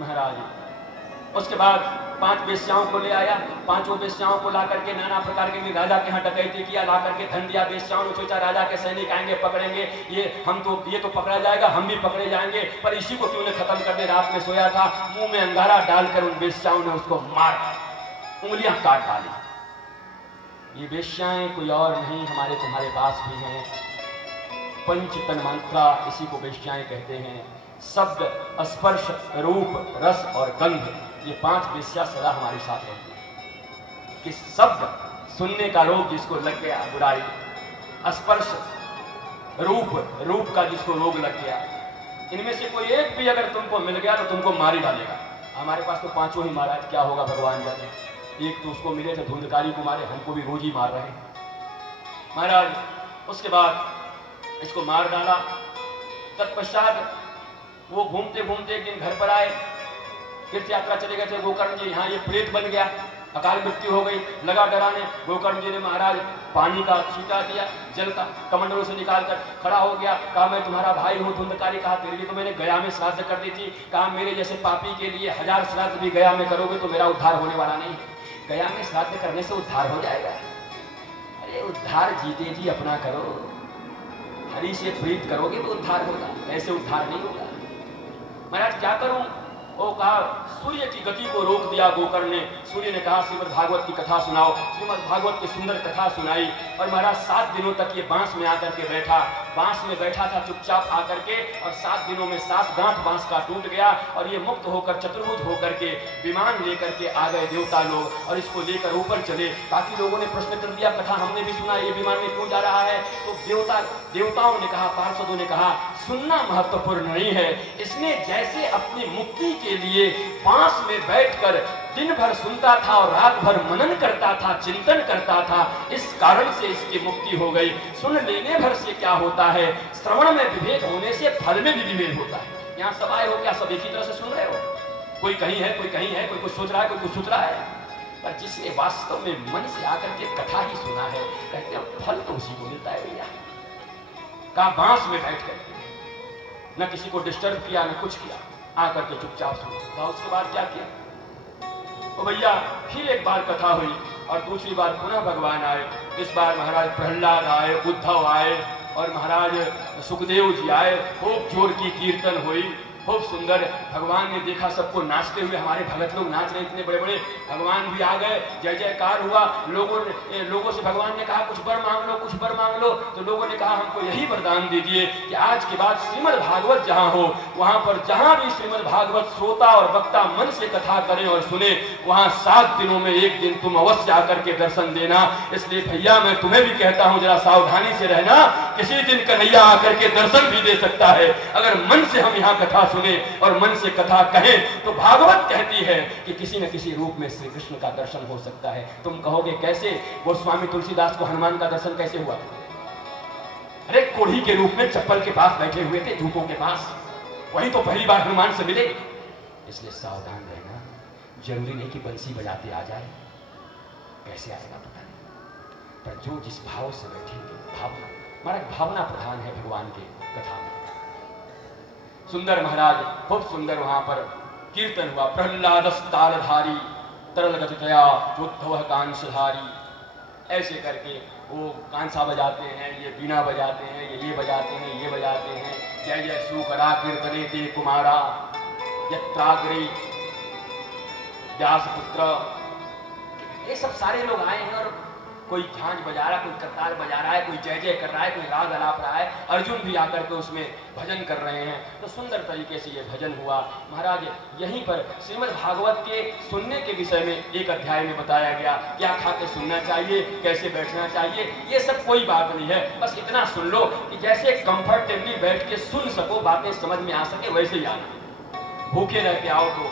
महाराज। उसके बाद 5 वेश्याओं को ले आया। 5 वेश्याओं को ला करके नाना प्रकार के राजा के यहाँ डकैती किया, ला करके धन दिया। वेश्याओं ने सोचा राजा के सैनिक आएंगे पकड़ेंगे, ये तो पकड़ा जाएगा, हम भी पकड़े जाएंगे, पर इसी को क्यों ने खत्म कर दे। रात में सोया था, मुंह में अंगारा डालकर उन वेश्याओं ने उसको मार, उंगलियां काट डाली। ये वेश्याएं कोई और नहीं, हमारे तुम्हारे पास भी हैं। पंच तन्मात्रा, इसी को वेश्याएं कहते हैं। शब्द, स्पर्श, रूप, रस और गंध, ये 5 वेश्या सदा हमारे साथ रहती है। कि शब्द सुनने का रोग जिसको लग गया, बुराई, स्पर्श, रूप का जिसको रोग लग गया, इनमें से कोई एक भी अगर तुमको मिल गया तो तुमको मार ही डालेगा। हमारे पास तो 5 ही महाराज, क्या होगा भगवान जाने। एक तो उसको मिले थे धुंधकारी को मारे, हमको भी रोज ही मार रहे हैं महाराज। उसके बाद इसको मार डाला। तत्पश्चात वो घूमते घूमते एक दिन घर पर आए, तीर्थ यात्रा चले गए थे गोकर्ण जी। यहाँ ये प्रेत बन गया, अकाल मृत्यु हो गई, लगा डराने। गोकर्ण जी ने महाराज पानी का छींटा दिया, जल का कमंडलों से निकालकर खड़ा हो गया। कहा मैं तुम्हारा भाई हूँ धुंधकारी। कहा तेरे लिए तो मैंने गया में श्राद्ध कर दी थी। कहा मेरे जैसे पापी के लिए 1000 श्राद्ध भी गया में करोगे तो मेरा उद्धार होने वाला नहीं। गया में श्राद्ध करने से उद्धार हो जाएगा? अरे उद्धार जीते जी अपना करो, हरि से प्रीत करोगे तो उद्धार होगा, ऐसे उद्धार नहीं होगा। महाराज क्या करूं, वो कहा सूर्य की गति को रोक दिया गोकर्ण ने। सूर्य ने कहा श्रीमद् भागवत की कथा सुनाओ। श्रीमद् भागवत की सुंदर कथा सुनाई और महाराज 7 दिनों तक ये बांस में आकर के बैठा। बांस में बैठा था चुपचाप आकर के, और 7 दिनों में 7 गांठ बांस का टूट गया और ये मुक्त होकर चतुर्भुज होकर के विमान लेकर के आ गए देवता लोग, और इसको लेकर ऊपर चले। बाकी लोगों ने प्रश्न कर दिया, कथा हमने भी सुना, ये विमान में क्यों जा रहा है? तो देवताओं ने कहा, पार्षदों ने कहा, सुनना महत्वपूर्ण नहीं है। इसने जैसे अपनी मुक्ति के लिए बांस में बैठकर दिन भर सुनता था और रात भर मनन करता था, चिंतन करता था, इस कारण से इसकी मुक्ति हो गई। सुन लेने भर से क्या होता है? श्रवण में विभेद होने से फल में भी विभेद होता है। यहाँ सब आए हो क्या? सब एक ही तरह से सुन रहे हो? कोई कहीं है, कोई कहीं है, कोई कुछ सोच रहा है, कोई कुछ सोच रहा है। पर जिसने वास्तव में मन से आकर के कथा ही सुना है, कहते हैं फल तो उसी को मिलता है भैया। कहा बांस में बैठ करके न किसी को डिस्टर्ब किया, न कुछ किया, आकर के चुपचाप सुना। उसके बाद क्या किया? तो भैया फिर एक बार कथा हुई और दूसरी बार पुनः भगवान आए। इस बार महाराज प्रहलाद आए, उद्धव आए और महाराज सुखदेव जी आए। खूब जोर की कीर्तन हुई, खूब सुंदर। भगवान ने देखा सबको नाचते हुए, हमारे भगत लोग नाच रहे, इतने बड़े बड़े। भगवान भी आ गए, जय जयकार हुआ। लोगों से भगवान ने कहा कुछ वर मांग लो, कुछ वर मांग लो। तो लोगों ने कहा हमको यही वरदान दीजिए कि आज के बाद श्रीमद् भागवत जहाँ हो, वहां पर जहां भी श्रीमद् भागवत श्रोता और वक्ता मन से कथा करें और सुने, वहां 7 दिनों में एक दिन तुम अवश्य आकर के दर्शन देना। इसलिए भैया मैं तुम्हें भी कहता हूं, जरा सावधानी से रहना। किसी दिन कन्हैया आकर के दर्शन भी दे सकता है। अगर मन से हम यहाँ कथा सुने और मन से कथा कहें, तो भागवत कहती है कि किसी न किसी रूप में श्री कृष्ण का दर्शन हो सकता है। तुम कहोगे कैसे? गोस्वामी तुलसीदास को हनुमान का दर्शन कैसे हुआ? अरे कोढ़ी के रूप में चप्पल के पास बैठे हुए थे, धूपों के पास। वही तो पहली बार हनुमान से मिले। इसलिए सावधान रहना। जरूरी नहीं कि बंसी बजाते आ जाए, कैसे आएगा पता नहीं। पर जो जिस भाव से बैठेंगे, भावना, महाराज भावना प्रधान है भगवान के कथा में। सुंदर महाराज खूब सुंदर वहां पर कीर्तन हुआ। प्रहलादस्तालधारी तरल गतितया उद्धव कांसधारी, ऐसे करके वो कांसा बजाते हैं, ये बीना बजाते हैं, ये बजाते हैं, ये बजाते हैं। जय जय सुकरा कीर्तने ते कुमारा यत्राग्रे व्यासपुत्र। ये सब सारे लोग आए हैं और कोई झांझ बजा रहा है, कोई करताल बजा रहा है, कोई जय जय कर रहा है, कोई राग अलाप रहा है। अर्जुन भी आकर के उसमें भजन कर रहे हैं। तो सुंदर तरीके से ये भजन हुआ। महाराज यहीं पर श्रीमद् भागवत के सुनने के विषय में एक अध्याय में बताया गया, क्या खा के सुनना चाहिए, कैसे बैठना चाहिए। ये सब कोई बात नहीं है, बस इतना सुन लो कि जैसे कंफर्टेबली बैठ के सुन सको, बातें समझ में आ सके, वैसे ही आना। भूखे रह के आओ तो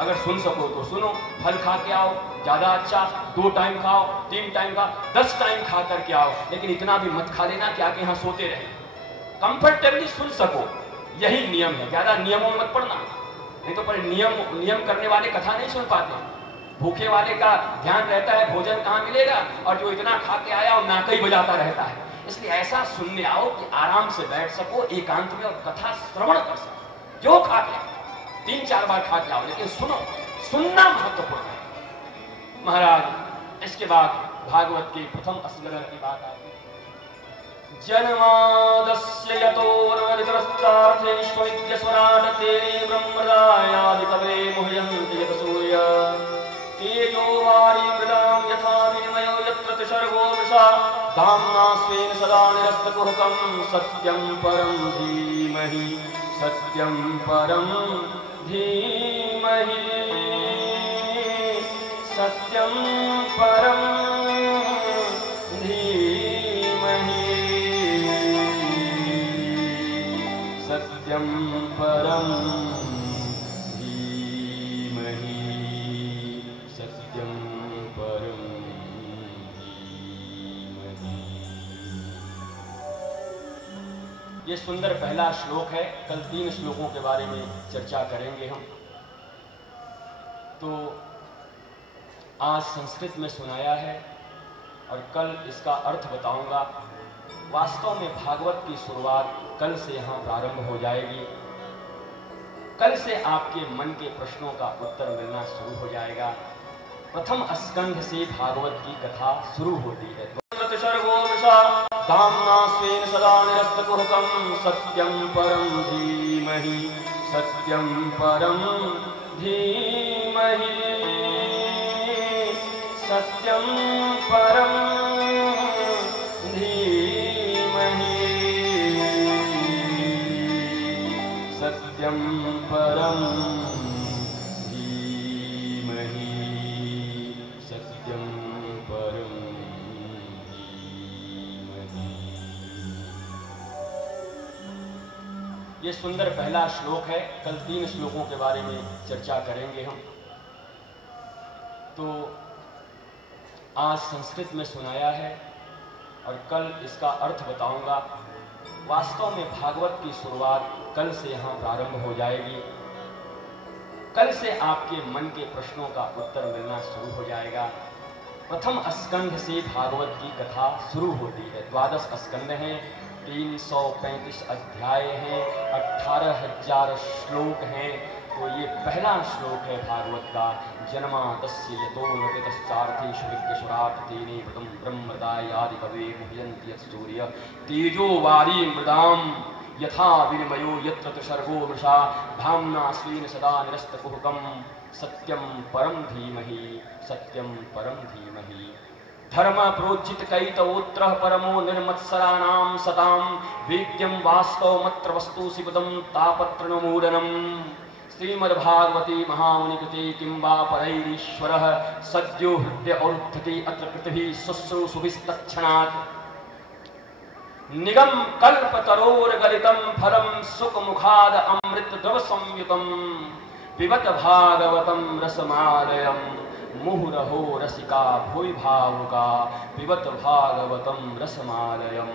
अगर सुन सको तो सुनो, फल खा के आओ, ज्यादा अच्छा। 2 टाइम खाओ, 3 टाइम खाओ, 10 टाइम खा करके आओ, लेकिन इतना भी मत खा लेना कि आके यहाँ सोते रहे। कंफर्टेबली सुन सको, यही नियम है। ज्यादा नियमों में मत पड़ना, नहीं तो पर नियम करने वाले कथा नहीं सुन पाते। भूखे वाले का ध्यान रहता है भोजन कहाँ मिलेगा, और जो इतना खा के आया और नाक ही बजाता रहता है। इसलिए ऐसा सुनने आओ कि आराम से बैठ सको एकांत में और कथा श्रवण कर सको। जो खा के 3-4 बार खा के आओ, लेकिन सुनो, सुनना महत्वपूर्ण है। महाराज इसके बाद भागवत के प्रथम स्मरण की बात आती है। जन्मादस्य यतोर्वरितरश्चार्थेष्वविद्यस्वराट तेने ब्रह्मदायादिकवे मुह्यन्ति यत सूर्य तेजो वारी मृदां यथा विनिमयो यत्र त्रिसर्गो वृषा धाम्ना स्वेन सदा निरस्तकुहकं सत्यं परं धीमहि सत्यं परं धीमहि सत्यं परं धीमहि सत्यं परं धीमहि सत्यं परं धीमहि। ये सुंदर पहला श्लोक है। कल 3 श्लोकों के बारे में चर्चा करेंगे हम। तो आज संस्कृत में सुनाया है और कल इसका अर्थ बताऊंगा। वास्तव में भागवत की शुरुआत कल से यहाँ प्रारंभ हो जाएगी। कल से आपके मन के प्रश्नों का उत्तर मिलना शुरू हो जाएगा। प्रथम स्कंध से भागवत की कथा शुरू होती है। धाम्ना स्वेन सदा निरस्तकुहकं सत्यं परं धीमहि सत्यं परं धीमहि सत्यं परं धीमहि सत्यं परं धीमहि सत्यं परं धीमहि। ये सुंदर पहला श्लोक है। कल 3 श्लोकों के बारे में चर्चा करेंगे हम। तो आज संस्कृत में सुनाया है और कल इसका अर्थ बताऊंगा। वास्तव में भागवत की शुरुआत कल से यहाँ प्रारंभ हो जाएगी। कल से आपके मन के प्रश्नों का उत्तर मिलना शुरू हो जाएगा। प्रथम स्कंध से भागवत की कथा शुरू होती है। 12 स्कंध हैं, 335 अध्याय हैं, 18,000 श्लोक हैं। तो ये पहला श्लोक है भागवत का। जन्मातस्य यतो नियतश्चार्थेषु विघ्नेश्वरात् तेने व्रतं ब्रह्मदायादि कवे मुह्यन्ति यत्सूर्य तेजो वारी मृदाम यथा विनिमयो यत्र तुषर्गो वृषा धाम्ना स्वेन सदा निरस्तकुहकं सत्यं परं धीमहि सत्यं परं धीमहि। धर्म प्रोज्जित कैतवोत्र परमो निर्मत्सराणां सतां वेद्यं वास्तवमत्र वस्तु शिवदं तापत्रनमूलनम्। श्रीमद्भागवते महामुनिकृते किं वा परैरीश्वरः सद्यो हृदय औद्धते अत्र पृथिवी शुश्रूषुभिस्तत्क्षणात्। निगम कल्पतरोर्गलितं फलं सुखमुखाद अमृत द्रव संयुतं पिबत भागवतं रसमालयम् मुहुरहो रसिका भुवि भावुका पिबत भागवतं रसमालयम्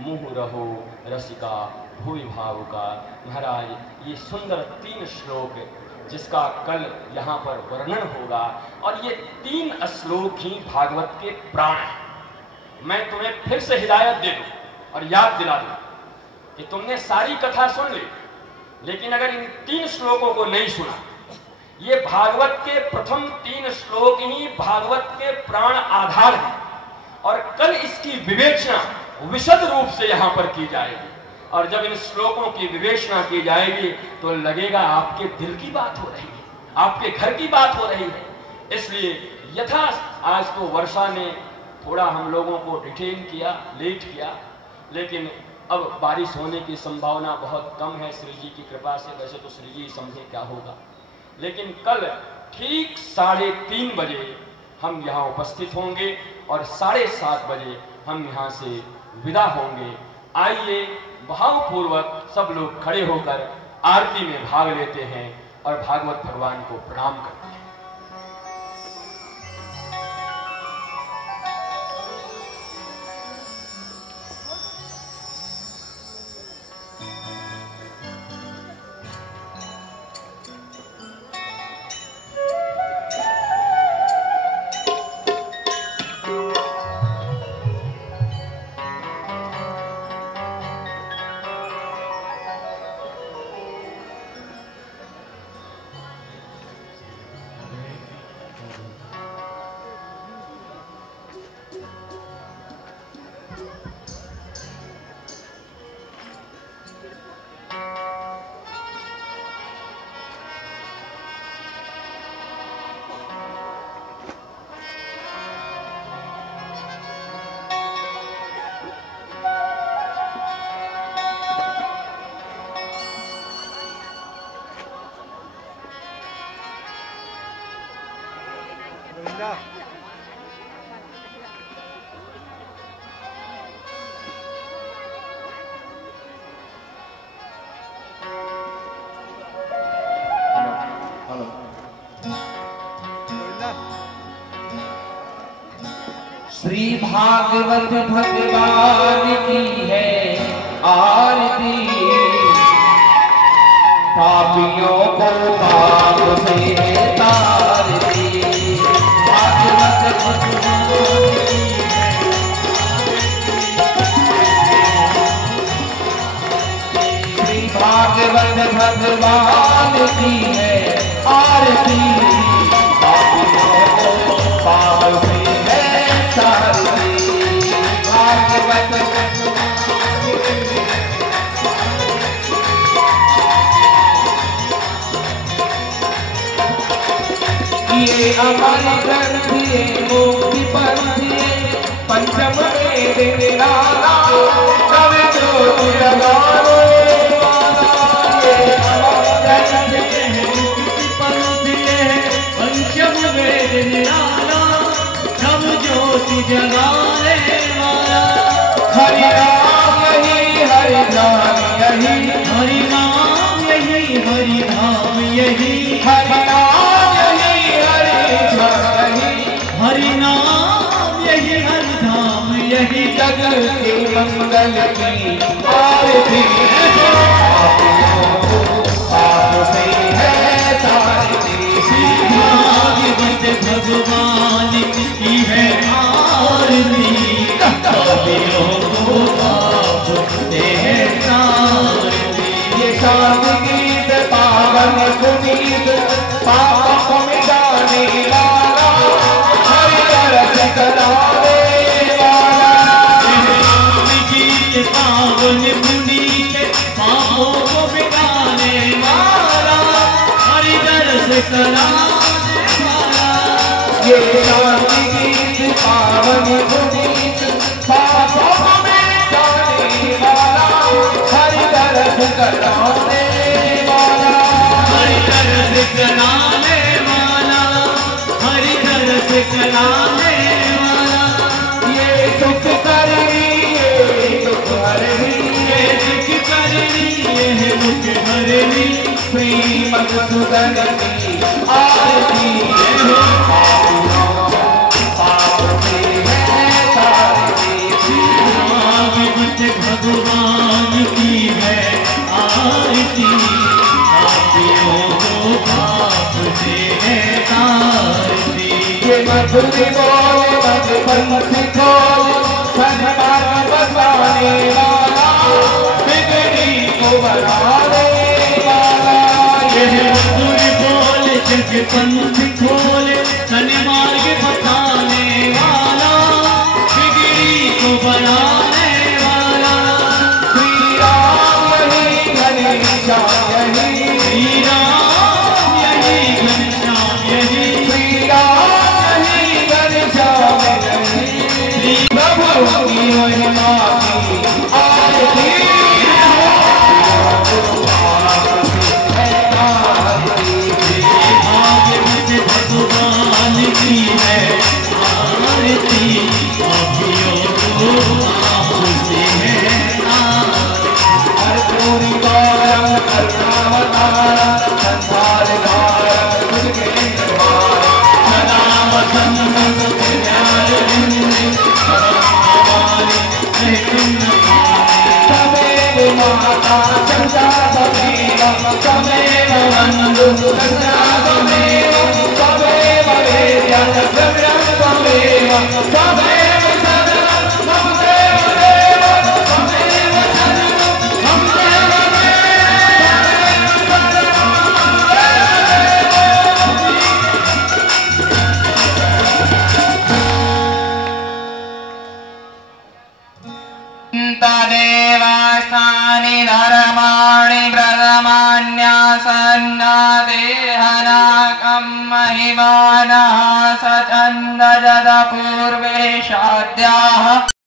मुहुरहो रसिका भुवि भावुका। महाराज ये सुंदर 3 श्लोक जिसका कल यहाँ पर वर्णन होगा और ये 3 श्लोक ही भागवत के प्राण हैं। मैं तुम्हें फिर से हिदायत दे दूं और याद दिला दूं कि तुमने सारी कथा सुन ली, लेकिन अगर इन 3 श्लोकों को नहीं सुना, ये भागवत के प्रथम 3 श्लोक ही भागवत के प्राण आधार हैं और कल इसकी विवेचना विशद रूप से यहाँ पर की जाएगी। और जब इन श्लोकों की विवेचना की जाएगी तो लगेगा आपके दिल की बात हो रही है, आपके घर की बात हो रही है। इसलिए यथा आज तो वर्षा ने थोड़ा हम लोगों को डिटेन किया, लेट किया, लेकिन अब बारिश होने की संभावना बहुत कम है श्री जी की कृपा से। वैसे तो श्री जी समझे क्या होगा, लेकिन कल ठीक 3:30 बजे हम यहाँ उपस्थित होंगे और 7:30 बजे हम यहाँ से विदा होंगे। आइए भावपूर्वक सब लोग खड़े होकर आरती में भाग लेते हैं और भागवत भगवान को प्रणाम करते हैं। श्री भागवत भगवान की है आरती, पापियों को पाप से तारती। भागवत श्री भागवत भगवान की है आरती, पापियों को पाप से भागवत अमर ग्रंथि मुक्ति पंथि पंचम वेद निराला तब ज्योति जगावे वाला। ये अमर ग्रंथि मुक्ति पंथि पंचम वेद निराला तब ज्योति जगावे वाला। हरि राम यही हरि नाम यही हरि नाम यही हरि धाम यही हरि नाम यही हरि धाम यही हरि नाम यही हरि धाम यही। जग के मंगल की आरती आपसे है तारती। भागवत भगवान की है आरती कवियों को आपसे है तारती। ये शांत गीत पावन पुनीत पाप मिटाने वाला हरि दर्श करावे वाला। गीत पावन पुनीत पापों को मिटाने वाला हरि दर्श कराने वाला। ये शांत गीत पावन पुनीत पापों को मिटाने वाला हरि दर्श कराने वाला। हरि दर्श कराने वाला हरि दर्श कराने वाला। ये दुख करनी ये दुख हरनी ये दुख करनी ये दुख हरनी श्रीमद सुदन की आरती भगवान की है आरती पापियों को पाप से है तारती। ये मधुर बोल मधुपंथी खोल धनवान बसाने वाला बिगड़ी को बनाने वाला। ये मधुर बोल जगपंथी खोल धनमार्ग बताने वाला बिगड़ी को बनाने भगवान की है आरती पापियों को आपसे है पूरी बारम करुणावतारा संसार धारा तुझके सदा वसंत ज्ञान तमेव माता चंदा तमेव तमेव वंदु चंदा तमेव तमेव वेद्या द्रव्यं तमेव तमेव सदा ममदेव देव तमेव देवास्तानि धर्माणि प्रथमान्यासन्ना देहनाकं महिमानः सचन्दजत पूर्वे शाद्याः।